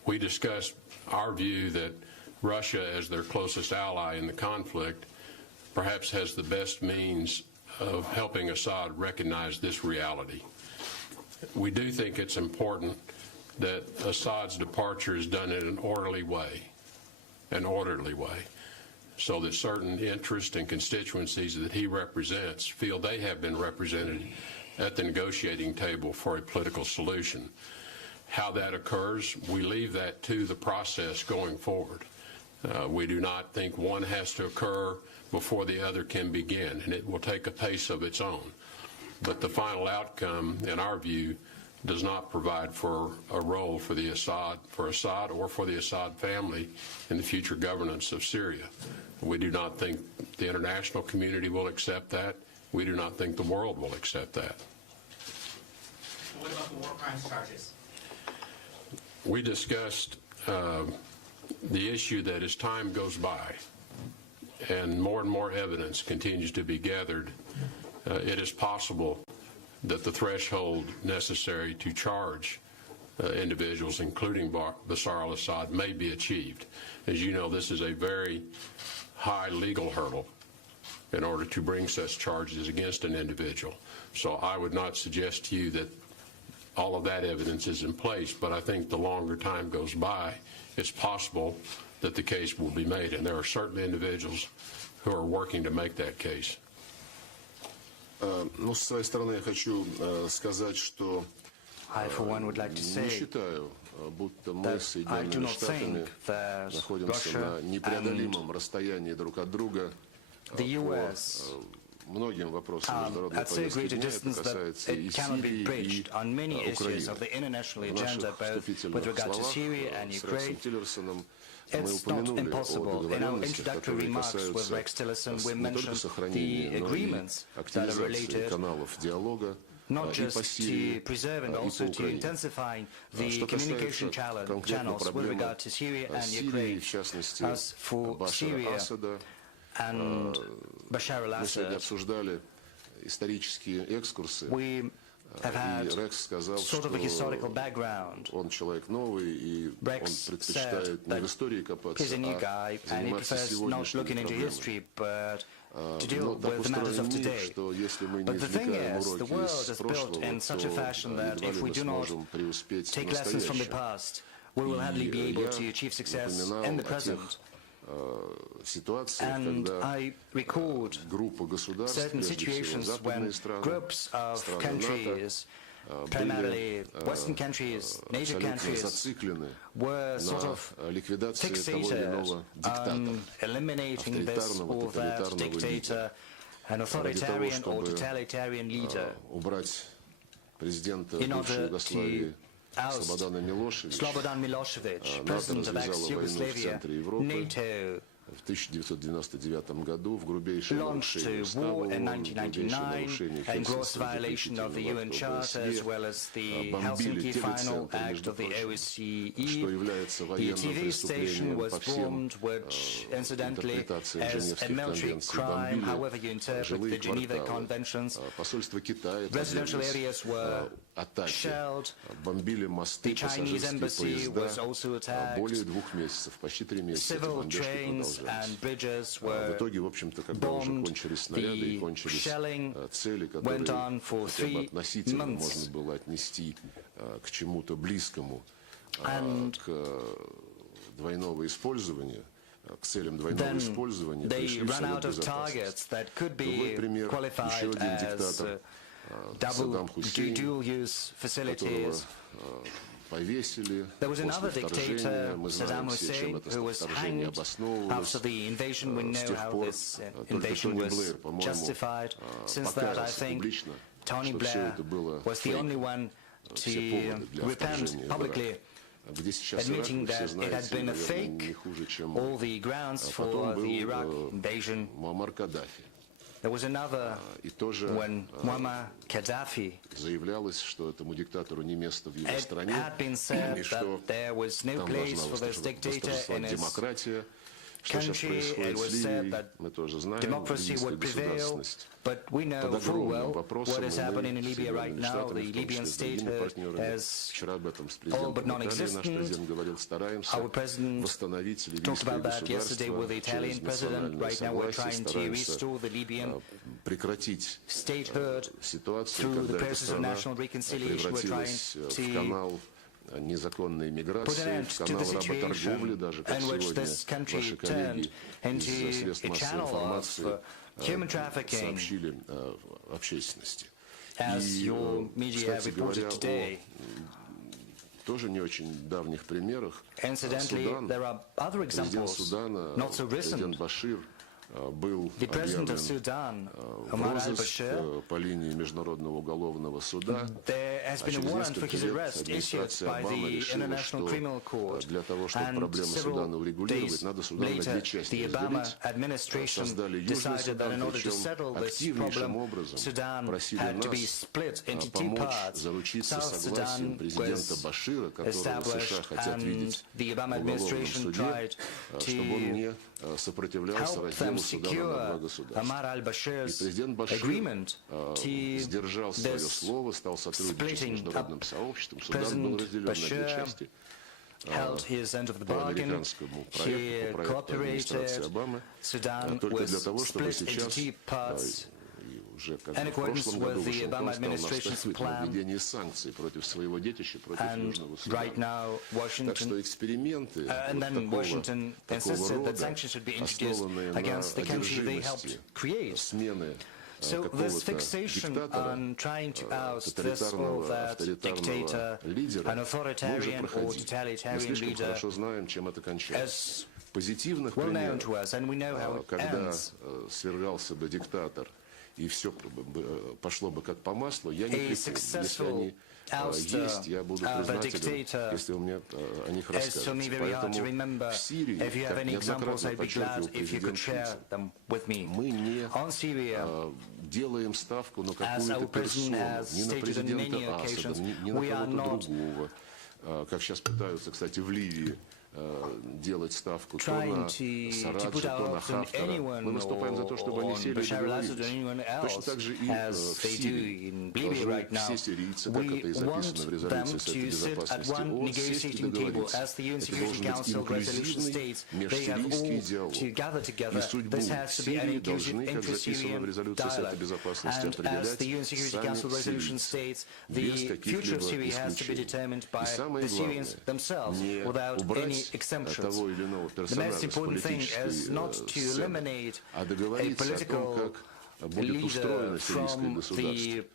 We discussed our view that Russia, as their closest ally in the conflict, perhaps has the best means of helping Assad recognize this reality. We do think it's important that Assad's departure is done in an orderly way, so that certain interests and constituencies that he represents feel they have been represented at the negotiating table for a political solution. How that occurs, we leave that to the process going forward. We do not think one has to occur before the other can begin, and it will take a pace of its own. But the final outcome, in our view, does not provide for a role for Assad or for the Assad family in the future governance of Syria. We do not think the international community will accept that. We do not think the world will accept that. What about the war crimes charges? We discussed the issue that as time goes by and more evidence continues to be gathered, it is possible that the threshold necessary to charge individuals, including Bashar al-Assad, may be achieved. As you know, this is a very high legal hurdle in order to bring such charges against an individual. So I would not suggest to you that all of that evidence is in place, but I think the longer time goes by, it's possible that the case will be made, and there are certain individuals who are working to make that case. Ну, с своей стороны я хочу сказать, что не считаю, будто мы с Соединенными Штатами находимся на непреодолимом расстоянии друг от друга по многим вопросам международной повестки дня. Это касается и Сирии, и Украины. В наших вступительных словах с Рексом Тиллерсоном мы упомянули о договоренностях, которые касаются не только сохранения, но и активизации каналов диалога и по Сирии, и по Украине. Что касается конкретно проблемы Сирии, в частности, Башара Асада, мы сегодня обсуждали исторические экскурсы. И Рекс сказал, что он человек новый, и он предпочитает не в истории копаться, а заниматься сегодняшними проблемами. Но так устроен мир, что если мы не извлекаем уроки из прошлого, то едва ли мы сможем преуспеть в настоящем. И я упоминал о тех ситуациях, когда группа государств, прежде всего западные страны, страны НАТО, были абсолютно зациклены на ликвидации того или иного диктатора, авторитарного, тоталитарного лидера, ради того, чтобы убрать президента бывшей Югославии Slobodan Milošević, president of ex-Yugoslavia, NATO в 1999 году в грубейшем нарушении устава ООН, в грубейшем нарушении Хельсинкского заключительного акта ОБСЕ, бомбили телецентр, между прочим, что является военным преступлением по всем интерпретациям Женевских конвенций, бомбили жилые кварталы, посольство Китая подверглось атаке, бомбили мосты, пассажирские поезда, более 2 месяцев, почти 3 месяца эти бомбежки продолжались. and bridges В were итоге, в общем-то, когда уже bombed. кончились снаряды и The кончились shelling цели, went которые on for хотя бы 3 относительно months. можно было отнести к чему-то близкому, And к двойного использования, к целям двойного использования, they пришли в ran Совет out of Безопасности. targets that could Другой be пример, еще qualified один as диктатор, Саддам Хусейн, dual-use которого facilities. повесили There was another после dictator, вторжения. Мы Saddam знаем все, чем Hussein, это who was вторжение hanged обосновывалось. after the invasion. We С know тех how пор this только invasion Тони was Блэр, по-моему, justified. Since that, I покаялся think публично, Tony что все Blair это было was the only фейком. one Все to поводы для repent вторжения в publicly, Ирак. Где сейчас Ирак, admitting вы все that it had знаете, been a наверное, не fake. хуже, чем All the grounds for потом the Iraq был invasion. Муаммар Каддафи. There was another И тоже when Muammar Gaddafi. заявлялось, что этому диктатору не место в его It стране, had been said и что that there was no там place должна for this dictator in восторжествовать his демократия. Что сейчас country. происходит It с was said Ливией, that мы тоже знаем, democracy ливийская would prevail, государственность. but we know Под full well огромным вопросом, what is и мы happening in с Libya right Соединенными now. Штатами, The в том Libyan числе с другими statehood партнерами, has вчера об этом с all but президентом Италии наш non-existent. президент говорил, стараемся Our president восстановить talked ливийское about that yesterday with the государство Italian через president. национальное Right now we're согласие, trying to стараемся restore the Libyan прекратить statehood ситуацию, through the когда эта process of страна national reconciliation. We're trying превратилась в to канал незаконной put an миграции, end в to канал the работорговли, situation даже как in which сегодня this country ваши turned коллеги из into средств a массовой channel информации of human trafficking, сообщили общественности. as И, your media have кстати говоря, reported today. о тоже не очень давних примерах, Incidentally, Судан, there are other президент examples, Судана, not so президент recent. Башир, был The president of объявлен Sudan, в Omar розыск al-Bashir, по линии Международного уголовного суда. there has been a через warrant for несколько his лет arrest issued администрация by Обамы the решила, International что Criminal Court. для того, чтобы And проблемы Судана several урегулировать, days надо Судан на later, две части the Obama разделить. administration Создали Южный decided that Судан, in order to причем settle this активнейшим problem, образом Sudan просили had to be нас split into two помочь parts. заручиться South согласием Sudan президента was Башира, которого США established, хотят and видеть the в Obama уголовном administration суде, tried чтобы он to не сопротивлялся help разделу them Судана на два secure государства. Amar И al-Bashir's президент Башир agreement to сдержал свое this слово, стал сотрудничать с splitting международным up. сообществом. Судан был President разделен на две Bashir части. held his end of the По bargain. американскому He проекту, по проекту администрации cooperated. Обамы, Sudan только was для того, чтобы split into сейчас, two parts. и уже как In в accordance прошлом году with the Obama Вашингтон стал administration's настаивать на plan. введении санкций против своего детища, против And Южного right Судана. now, Так Washington что эксперименты and then вот Washington такого insisted that рода, sanctions should be introduced основанные against на the country they одержимости helped create. смены So this какого-то fixation диктатора, on trying to oust this or that dictator, лидера, an мы уже authoritarian or проходили. Мы totalitarian слишком leader, хорошо знаем, чем это кончается. as Позитивных well known примеров, to us, and we know how it когда ends. свергался бы диктатор и все пошло бы как по маслу, я не A припомню. Если successful они есть, я буду ouster of a признателен, dictator если вы мне о них It's for me расскажете. very hard to remember. В Сирии, If you have как any examples, неоднократно I'd be glad подчеркивал if you could президент share Путин, them with me. мы не On Syria, делаем ставку на as our какую-то president персону, has ни на stated on many президента occasions, Асада, ни на we are кого-то not другого, как сейчас пытаются, кстати, в Ливии делать ставку то trying на to Сараджа, put то our на hopes on Хафтара. anyone Мы выступаем за то, чтобы они on сели и Bashar al-Assad or anyone договорились. Точно else, так же и as в they do Сирии. in Libya Должны right now. все сирийцы, как это и We записано want в резолюции them Совета to sit at Безопасности one ООН, сесть и negotiating table, договориться. as the UN Это Security должен быть Council resolution инклюзивный states. They have межсирийский all диалог. to gather И together. судьбу This has to be an Сирии inclusive должны, как записано в intra-Syrian резолюции Совета dialogue. Безопасности, And as the UN определять Security сами Council resolution сирийцы, states, без the future of каких-либо Syria has to be исключений. determined by И самое the Syrians главное, themselves, не without any убрать exemptions. того или иного The most персонажа с important thing is политической not to сцены, eliminate а a договориться о том, political как будет leader устроено сирийское from государство. the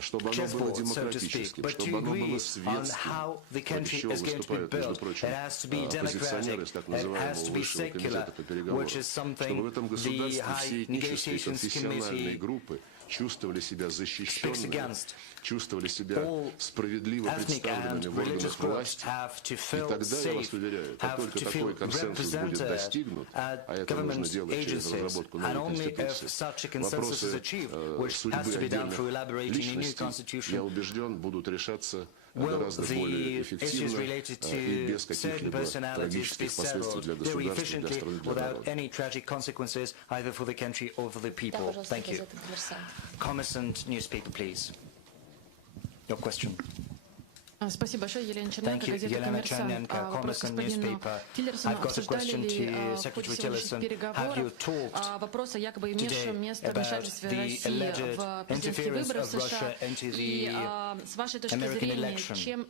Чтобы оно было chessboard, so to speak, демократическим, but чтобы to оно было agree on светским, how the против country чего is going to be выступают, между built. прочим, It has to be оппозиционеры democratic, с так it has называемого to be Высшего secular, комитета по переговорам, which is чтобы в something этом the государстве все High этнические и Negotiations конфессиональные Committee группы чувствовали себя защищенными, against. чувствовали себя All справедливо ethnic представленными and в органах religious groups власти. have to И feel тогда, я вас safe, уверяю, как have только to такой feel консенсус будет represented достигнут, at а это нужно government делать через agencies, разработку and новой only if конституции, such a consensus is вопросы achieved, which судьбы has to be done отдельных through elaborating a new личностей, я constitution. убежден, будут решаться Will гораздо более the issues эффективно related и to без certain каких-либо personalities be трагических последствий для settled very государства, для efficiently страны, для without народа. any tragic consequences either for the country or for the Да, people? пожалуйста, Thank you. газета «Коммерсант». Commerce and newspaper, please. Your question. Спасибо большое, Елена Thank Черненко, you, газета Елена «Коммерсант». Черненко, Вопрос Commercial господину newspaper. Тиллерсону. I've got a Обсуждали question to ли в Secretary ходе сегодняшних Tillerson. Have you переговоров talked вопрос о якобы имевшем today место about вмешательстве the России alleged в президентские interference выборы в of США? Russia into И the с вашей точки American зрения, election? чем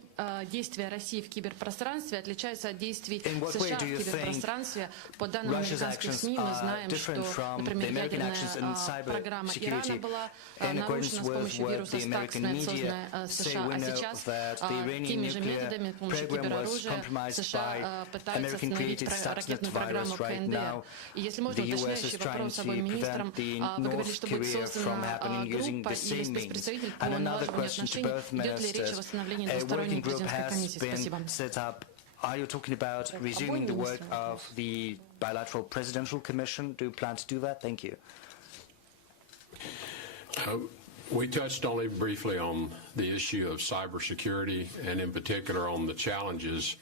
действия России в киберпространстве отличаются от действий In what way США do в you think киберпространстве? По данным Russia's американских actions СМИ мы are знаем, different что, from например, the American actions in ядерная программа Ирана cybersecurity была in accordance нарушена с with помощью what вируса the American Stuxnet, media созданная say. США. We А know сейчас that the Iranian теми же методами, с nuclear помощью program was кибероружия, compromised США by пытаются остановить American-created Stuxnet ракетную virus программу right КНДР. now. И если можно, The US уточняющий is trying вопрос to обоим министрам. prevent the Вы говорили, North что будет Korea from создана happening using группа the или same means. спецпредставитель по And another налаживанию question to отношений. both Идет ли речь о ministers. восстановлении A working двусторонней group президентской has комиссии? Спасибо. been set up. Are you talking about resuming the work of the bilateral presidential commission? Do you plan to do that? Thank you. We touched only briefly on the issue of cybersecurity and in particular on the challenges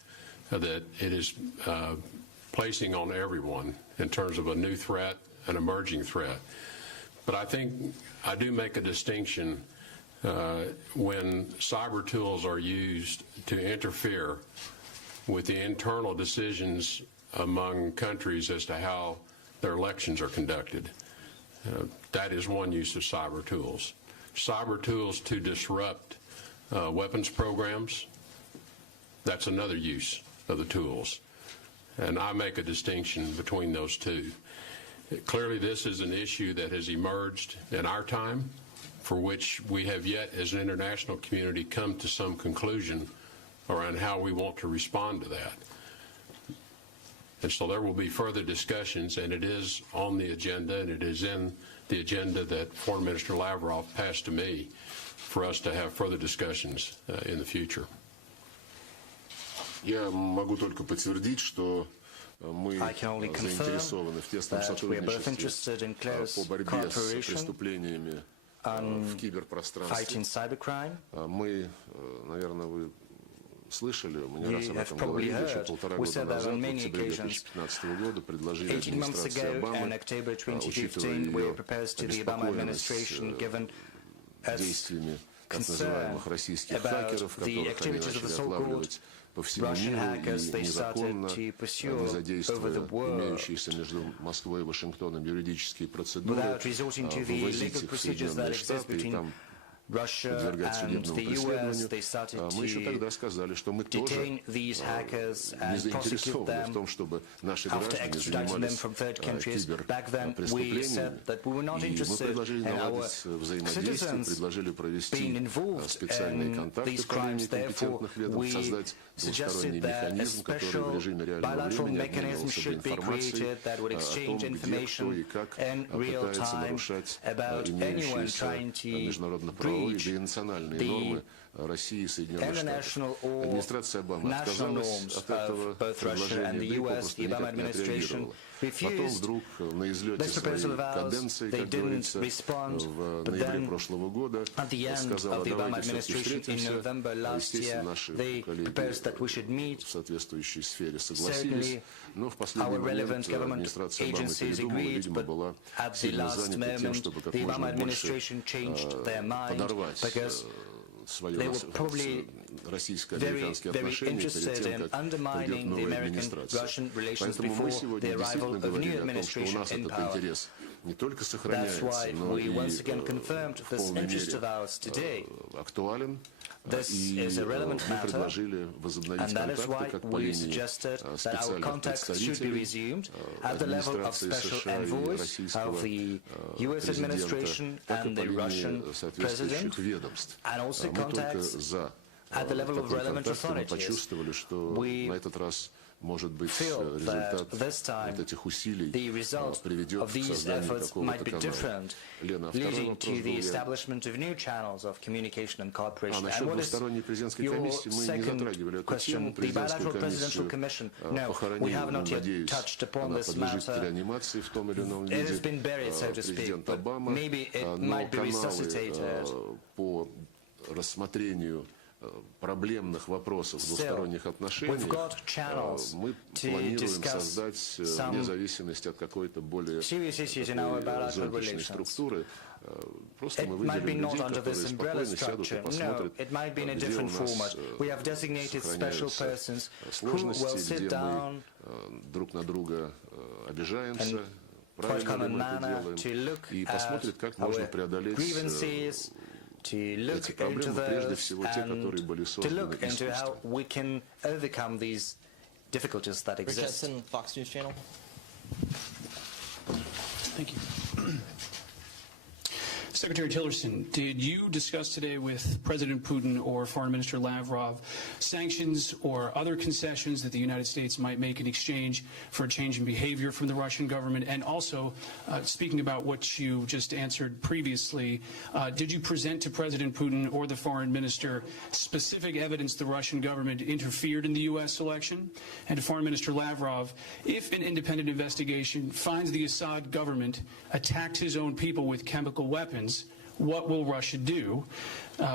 that it is placing on everyone in terms of a new threat, an emerging threat. But I think I do make a distinction when cyber tools are used to interfere with the internal decisions among countries as to how their elections are conducted. That is one use of cyber tools. Cyber tools to disrupt weapons programs, that's another use of the tools. And I make a distinction between those two. Clearly, this is an issue that has emerged in our time, for which we have yet, as an international community, come to some conclusion around how we want to respond to that. And so there will be further discussions, and it is on the agenda, and it is in the agenda that Foreign Minister Lavrov passed to me for us to have further discussions in the future. Я могу только подтвердить, что мы заинтересованы в тесном сотрудничестве по борьбе с преступлениями в киберпространстве. Мы, наверное, вы слышали, мы не раз об этом говорили, еще 1,5 года назад, в октябре 2015 года, предложили администрации Обамы, учитывая ее обеспокоенность действиями так называемых российских хакеров, которых они начали отлавливать по всему миру и незаконно, не задействуя имеющиеся между Москвой и Вашингтоном юридические процедуры, вывозить их в Соединенные Штаты и там подвергать судебному преследованию. Мы еще тогда сказали, что мы тоже не заинтересованы в том, чтобы наши граждане занимались киберпреступлениями. И мы предложили наладить взаимодействие, предложили провести специальные контакты по линии компетентных ведомств, создать двусторонний механизм, который в режиме реального времени обменивался бы информацией о том, где, кто и как пытается нарушать имеющиеся международно-правовые и национальные нормы России и Соединенных Штатов. Администрация Обамы отказалась от этого предложения, да и попросту никак не отреагировала. Потом вдруг на излете своей каденции, как говорится, в ноябре прошлого года сказала, давайте все-таки встретимся. Естественно, наши коллеги в соответствующей сфере согласились, но в последний момент администрация Обамы передумала, видимо, была сильно занята тем, чтобы как можно больше подорвать свое российско-американские отношения перед тем, как придет новая администрация. Поэтому мы сегодня действительно говорим о том, что у нас этот интерес не только сохраняется, но и в полной мере актуален. И мы предложили возобновить контакты как по линии специальных представителей администрации США и российского президента, так и по линии соответствующих ведомств. Мы только за такой контакт, мы почувствовали, что на этот раз, может быть, результат вот этих усилий приведет к созданию какого-то канала. Лена, второй вопрос был я. Насчет двусторонней президентской комиссии мы не затрагивали эту тему. Президентскую комиссию похоронили, но, надеюсь, она подлежит реанимации в том или ином виде. Президент Обама, но каналы по рассмотрению проблемных вопросов двусторонних отношений мы планируем создать вне зависимости от какой-то более зонтичной структуры It might be not under this umbrella structure. No, it might be in a different format. We have designated special persons who will sit down in quite common manner to look at our grievances, to look into those, and to look into how we can overcome these difficulties that exist. Richardson, Fox News Channel. Thank you. Secretary Tillerson, did you discuss today with President Putin or Foreign Minister Lavrov sanctions or other concessions that the United States might make in exchange for a change in behavior from the Russian government? And also, speaking about what you just answered previously, did you present to President Putin or the Foreign Minister specific evidence the Russian government interfered in the U.S. election? And to Foreign Minister Lavrov, if an independent investigation finds the Assad government attacked his own people with chemical weapons, what will Russia do?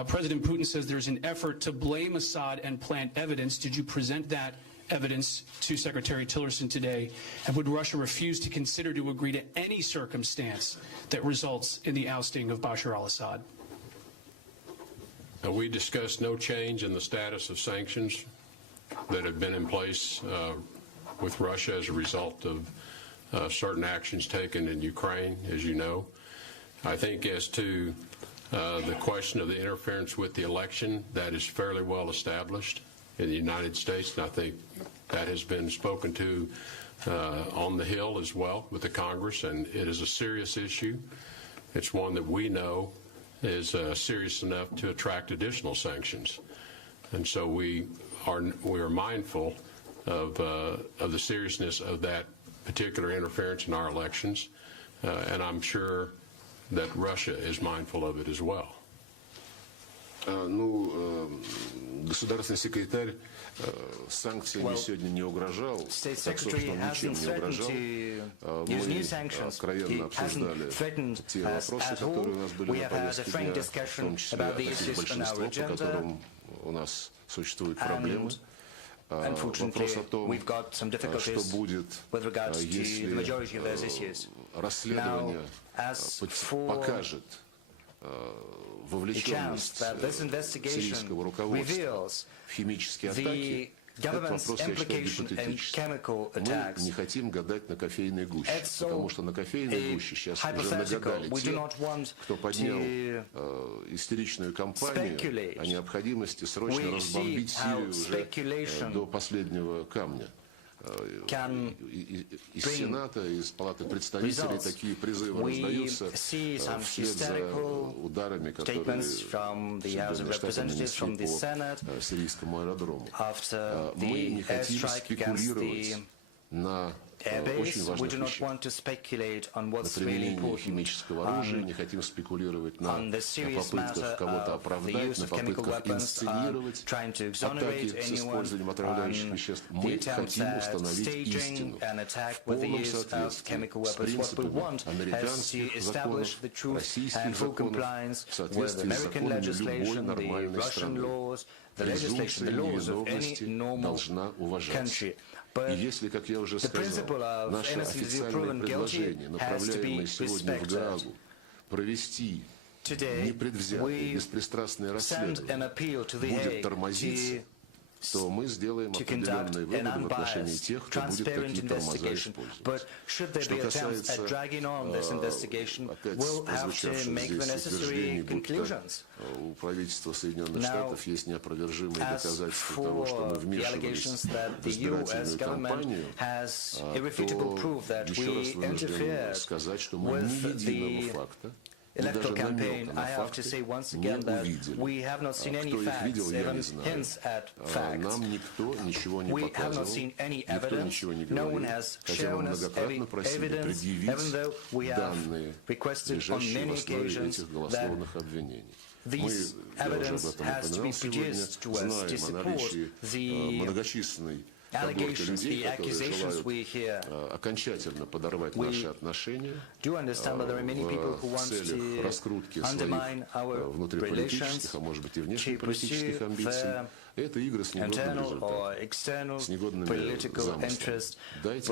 President Putin says there's an effort to blame Assad and plant evidence. Did you present that evidence to Secretary Tillerson today? And would Russia refuse to consider to agree to any circumstance that results in the ousting of Bashar al-Assad? We discussed no change in the status of sanctions that have been in place with Russia as a result of certain actions taken in Ukraine, as you know. I think as to the question of the interference with the election, that is fairly well established in the United States, and I think that has been spoken to on the Hill as well with the Congress, and it is a serious issue. It's one that we know is serious enough to attract additional sanctions, and so we are mindful of the seriousness of that particular interference in our elections, and I'm sure that Russia is mindful of it as well. Государственный секретарь санкциями сегодня не угрожал, State Secretary hasn't threatened to use new sanctions. He hasn't threatened us at all. We have had a frank discussion about the issues on our agenda. У нас существуют проблемы. Unfortunately, we've got some difficulties with regards to the majority of those issues. Now, as for the chance that this investigation reveals the government's implication in chemical attacks, it's all hypothetical. We do not want to speculate. We see how speculation can bring results. We see some hysterical statements from the House of Representatives, from the Senate, after the airstrike against the airbase. We do not want to speculate on what's really important, on the serious matter of the use of chemical weapons, trying to exonerate anyone, on the attempts at staging an attack with the use of chemical weapons. What we want is to establish the truth and full compliance with American legislation, the Russian laws, the legislation, the laws of any normal country. But the principle of innocence until proven guilty has to be respected. Today, we send an appeal to the Hague to conduct an unbiased, transparent investigation. But should there be attempts at dragging on this investigation, we'll have to make the necessary conclusions. Now, as for the allegations that the U.S. government has irrefutable proof that we interfered with the electoral campaign, I have to say once again that we have not seen any facts, even hints at facts. We have not seen any evidence. No one has shown us any evidence, even though we have requested on many occasions that this evidence has to be produced to us to support the allegations, the accusations we hear. We do understand that there are many people who want to undermine our relations, to pursue their internal or external political interests, but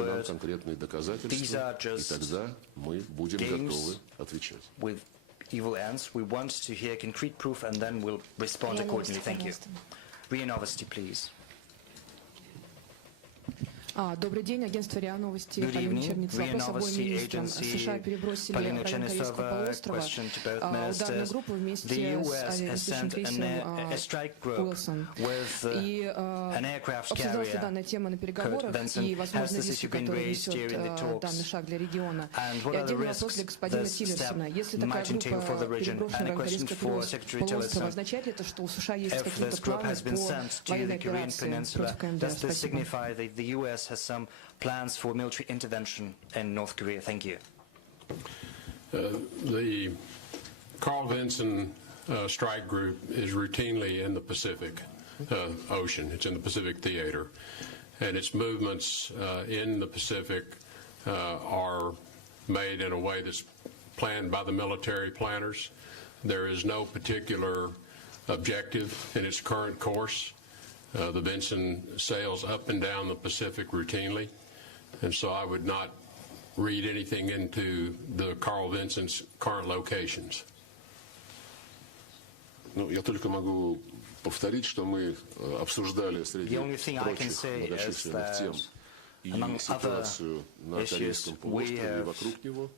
these are just games with evil ends. We want to hear concrete proof, and then we'll respond accordingly. Thank you. RIA Novosti, please. Добрый день, агентство РИА Новости, Good Полина evening. Черница. RIA Вопрос обоим Novosti министрам. Agency, США перебросили в Polina район Корейского Chernisova, полуострова question to both ударную ministers. группу The вместе US с has авиалетающим sent крейсером a strike group Уилсон. with И an aircraft обсуждалась carrier. данная тема на Kurt переговорах Benson. и Has возможные this риски, issue been которые raised during the несет talks? данный шаг для региона. And И what are the отдельный вопрос risks для господина this step Тиллерсона. Если такая might entail for группа the region? переброшена And a в question Корейское for Secretary полуостров, Tillerson. означает ли это, что у США есть If какие-то this group планы has been по sent to военной the Korean операции Peninsula, против КНДР? does this Спасибо. signify that the US has some plans for military intervention in North Korea? Thank you. The Carl Vinson strike group is routinely in the Pacific Ocean. It's in the Pacific Theater. And its movements in the Pacific are made in a way that's planned by the military planners. There is no particular objective in its current course. The Vinson sails up and down the Pacific routinely. And so I would not read anything into the Carl Vinson's current locations. Ну, я только могу повторить, что мы обсуждали среди прочих многочисленных тем и ситуацию на Корейском полуострове и вокруг него.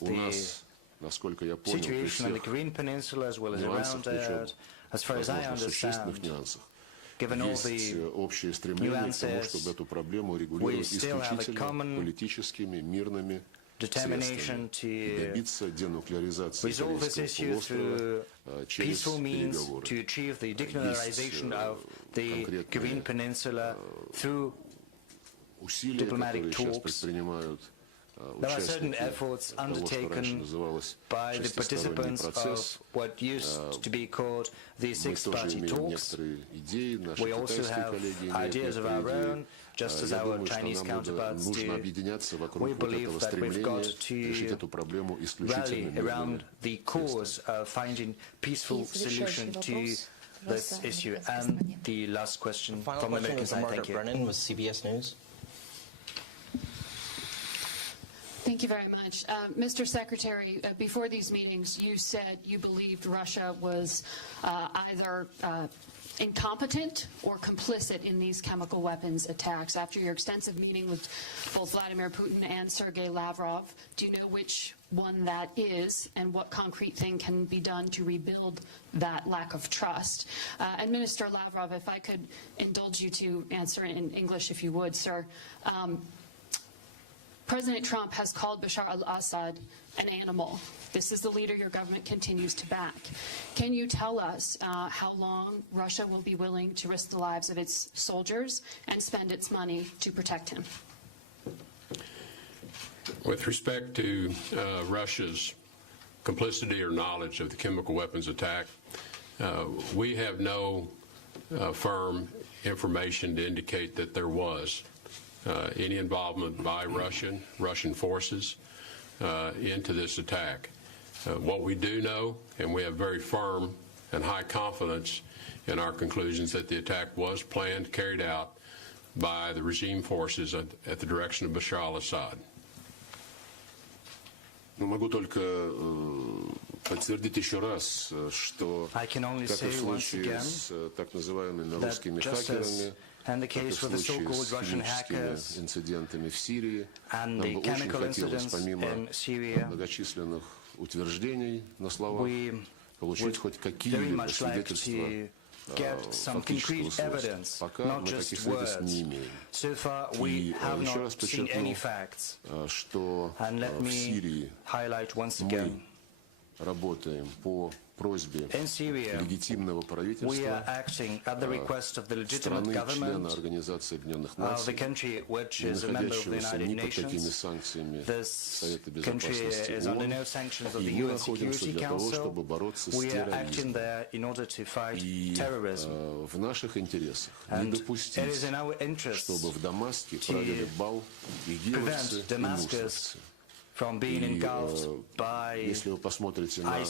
У нас, насколько я понял, при всех нюансах, причем, возможно, существенных нюансах, есть общее стремление к тому, чтобы эту проблему регулировать исключительно политическими, мирными средствами, добиться денуклеаризации Корейского полуострова через переговоры. Есть конкретные усилия, которые сейчас предпринимают участники того, что раньше называлось шестисторонний процесс. Мы тоже имеем некоторые идеи, наши китайские коллеги имеют некоторые идеи. Я думаю, что нам нужно объединяться вокруг вот этого стремления решить эту проблему исключительно мирными средствами. This issue. And the last question from the American side. Thank you. Brennan with CBS News. Thank you very much. Mr. Secretary, before these meetings, you said you believed Russia was either incompetent or complicit in these chemical weapons attacks. After your extensive meeting with both Vladimir Putin and Sergei Lavrov, do you know which one that is and what concrete thing can be done to rebuild that lack of trust? And Minister Lavrov, if I could indulge you to answer in English, if you would, sir. President Trump has called Bashar al-Assad an animal. This is the leader your government continues to back. Can you tell us how long Russia will be willing to risk the lives of its soldiers and spend its money to protect him? With respect to Russia's complicity or knowledge of the chemical weapons attack, we have no firm information to indicate that there was any involvement by Russian forces into this attack. What we do know, and we have very firm and high confidence in our conclusions, that the attack was planned, carried out by the regime forces at the direction of Bashar al-Assad. Ну, могу только подтвердить еще раз, что, как и в случае с так называемыми русскими хакерами, как и в случае с химическими инцидентами в Сирии, нам бы очень хотелось, помимо многочисленных утверждений на словах, получить хоть какие-либо свидетельства фактического свойства. Пока мы таких свидетельств не имеем. И еще раз подчеркну, что в Сирии мы работаем по просьбе легитимного правительства страны-члена Организации Объединенных Наций, находящегося ни под какими санкциями Совета Безопасности ООН, и мы находимся для того, чтобы бороться с терроризмом. И в наших интересах не допустить, чтобы в Дамаске правили бал игиловцы и мусловцы. И если вы посмотрите на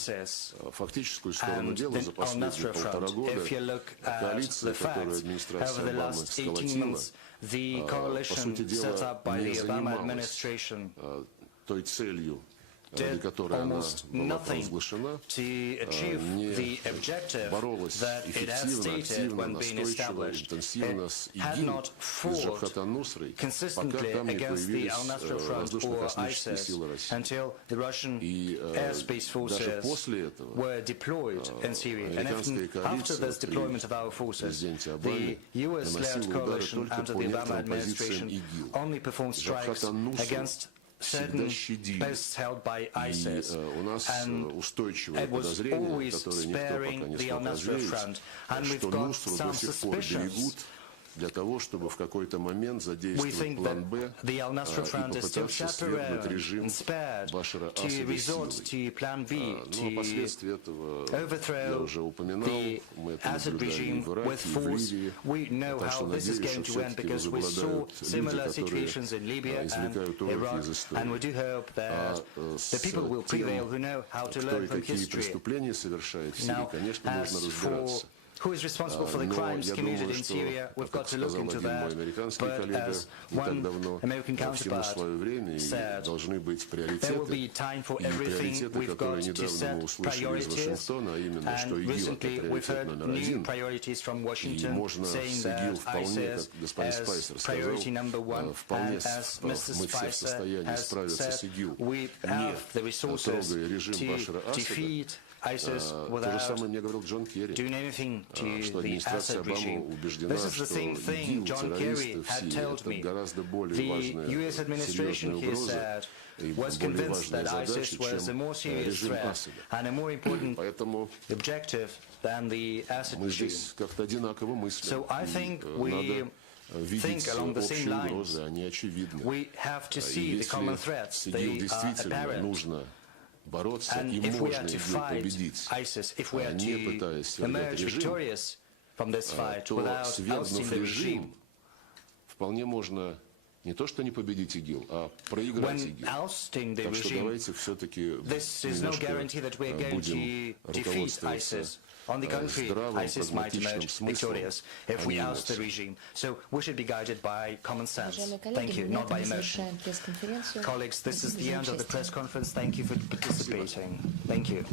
фактическую сторону дела за последние полтора года, коалиция, которую администрация Обамы сколотила, по сути дела, не занималась той целью, did almost nothing to achieve the objective that it has stated when being established. It had not fought consistently against the Al-Nusra Front or ISIS until the Russian airspace forces were deployed in Syria. And even after this deployment of our forces, the US-led coalition under the Obama administration only performed strikes against certain posts held by ISIS, and it was always sparing the Al-Nusra Front, and we've got some suspicions. We think that the Al-Nusra Front is still chaperoned and spared to resort to Plan B, to overthrow the Assad regime with force. We know how this is going to end because we saw similar situations in Libya and Iraq, and we do hope that the people will prevail who know how to learn from history. Now, as for who is responsible for the crimes committed in Syria, we've got to look into that. But as one American counterpart said, there will be time for everything. We've got to set priorities, and recently we've heard new priorities from Washington saying that ISIS as priority number one, and as Mr. Spicer has said, we have the resources to defeat ISIS without doing anything to the Assad regime. This is the same thing John Kerry had told me. The US administration, he said, was convinced that ISIS was a more serious threat and a more important objective than the Assad regime. So I think we think along the same lines. We have to see the common threats. They are apparent. And if we are to fight ISIS, if we are to emerge victorious from this fight without ousting the regime, when ousting the regime, this is no guarantee that we are going to defeat ISIS. On the contrary, ISIS might emerge victorious if we oust the regime. So we should be guided by common sense. Thank you, not by emotion. Colleagues, this is the end of the press conference. Thank you for participating. Thank you.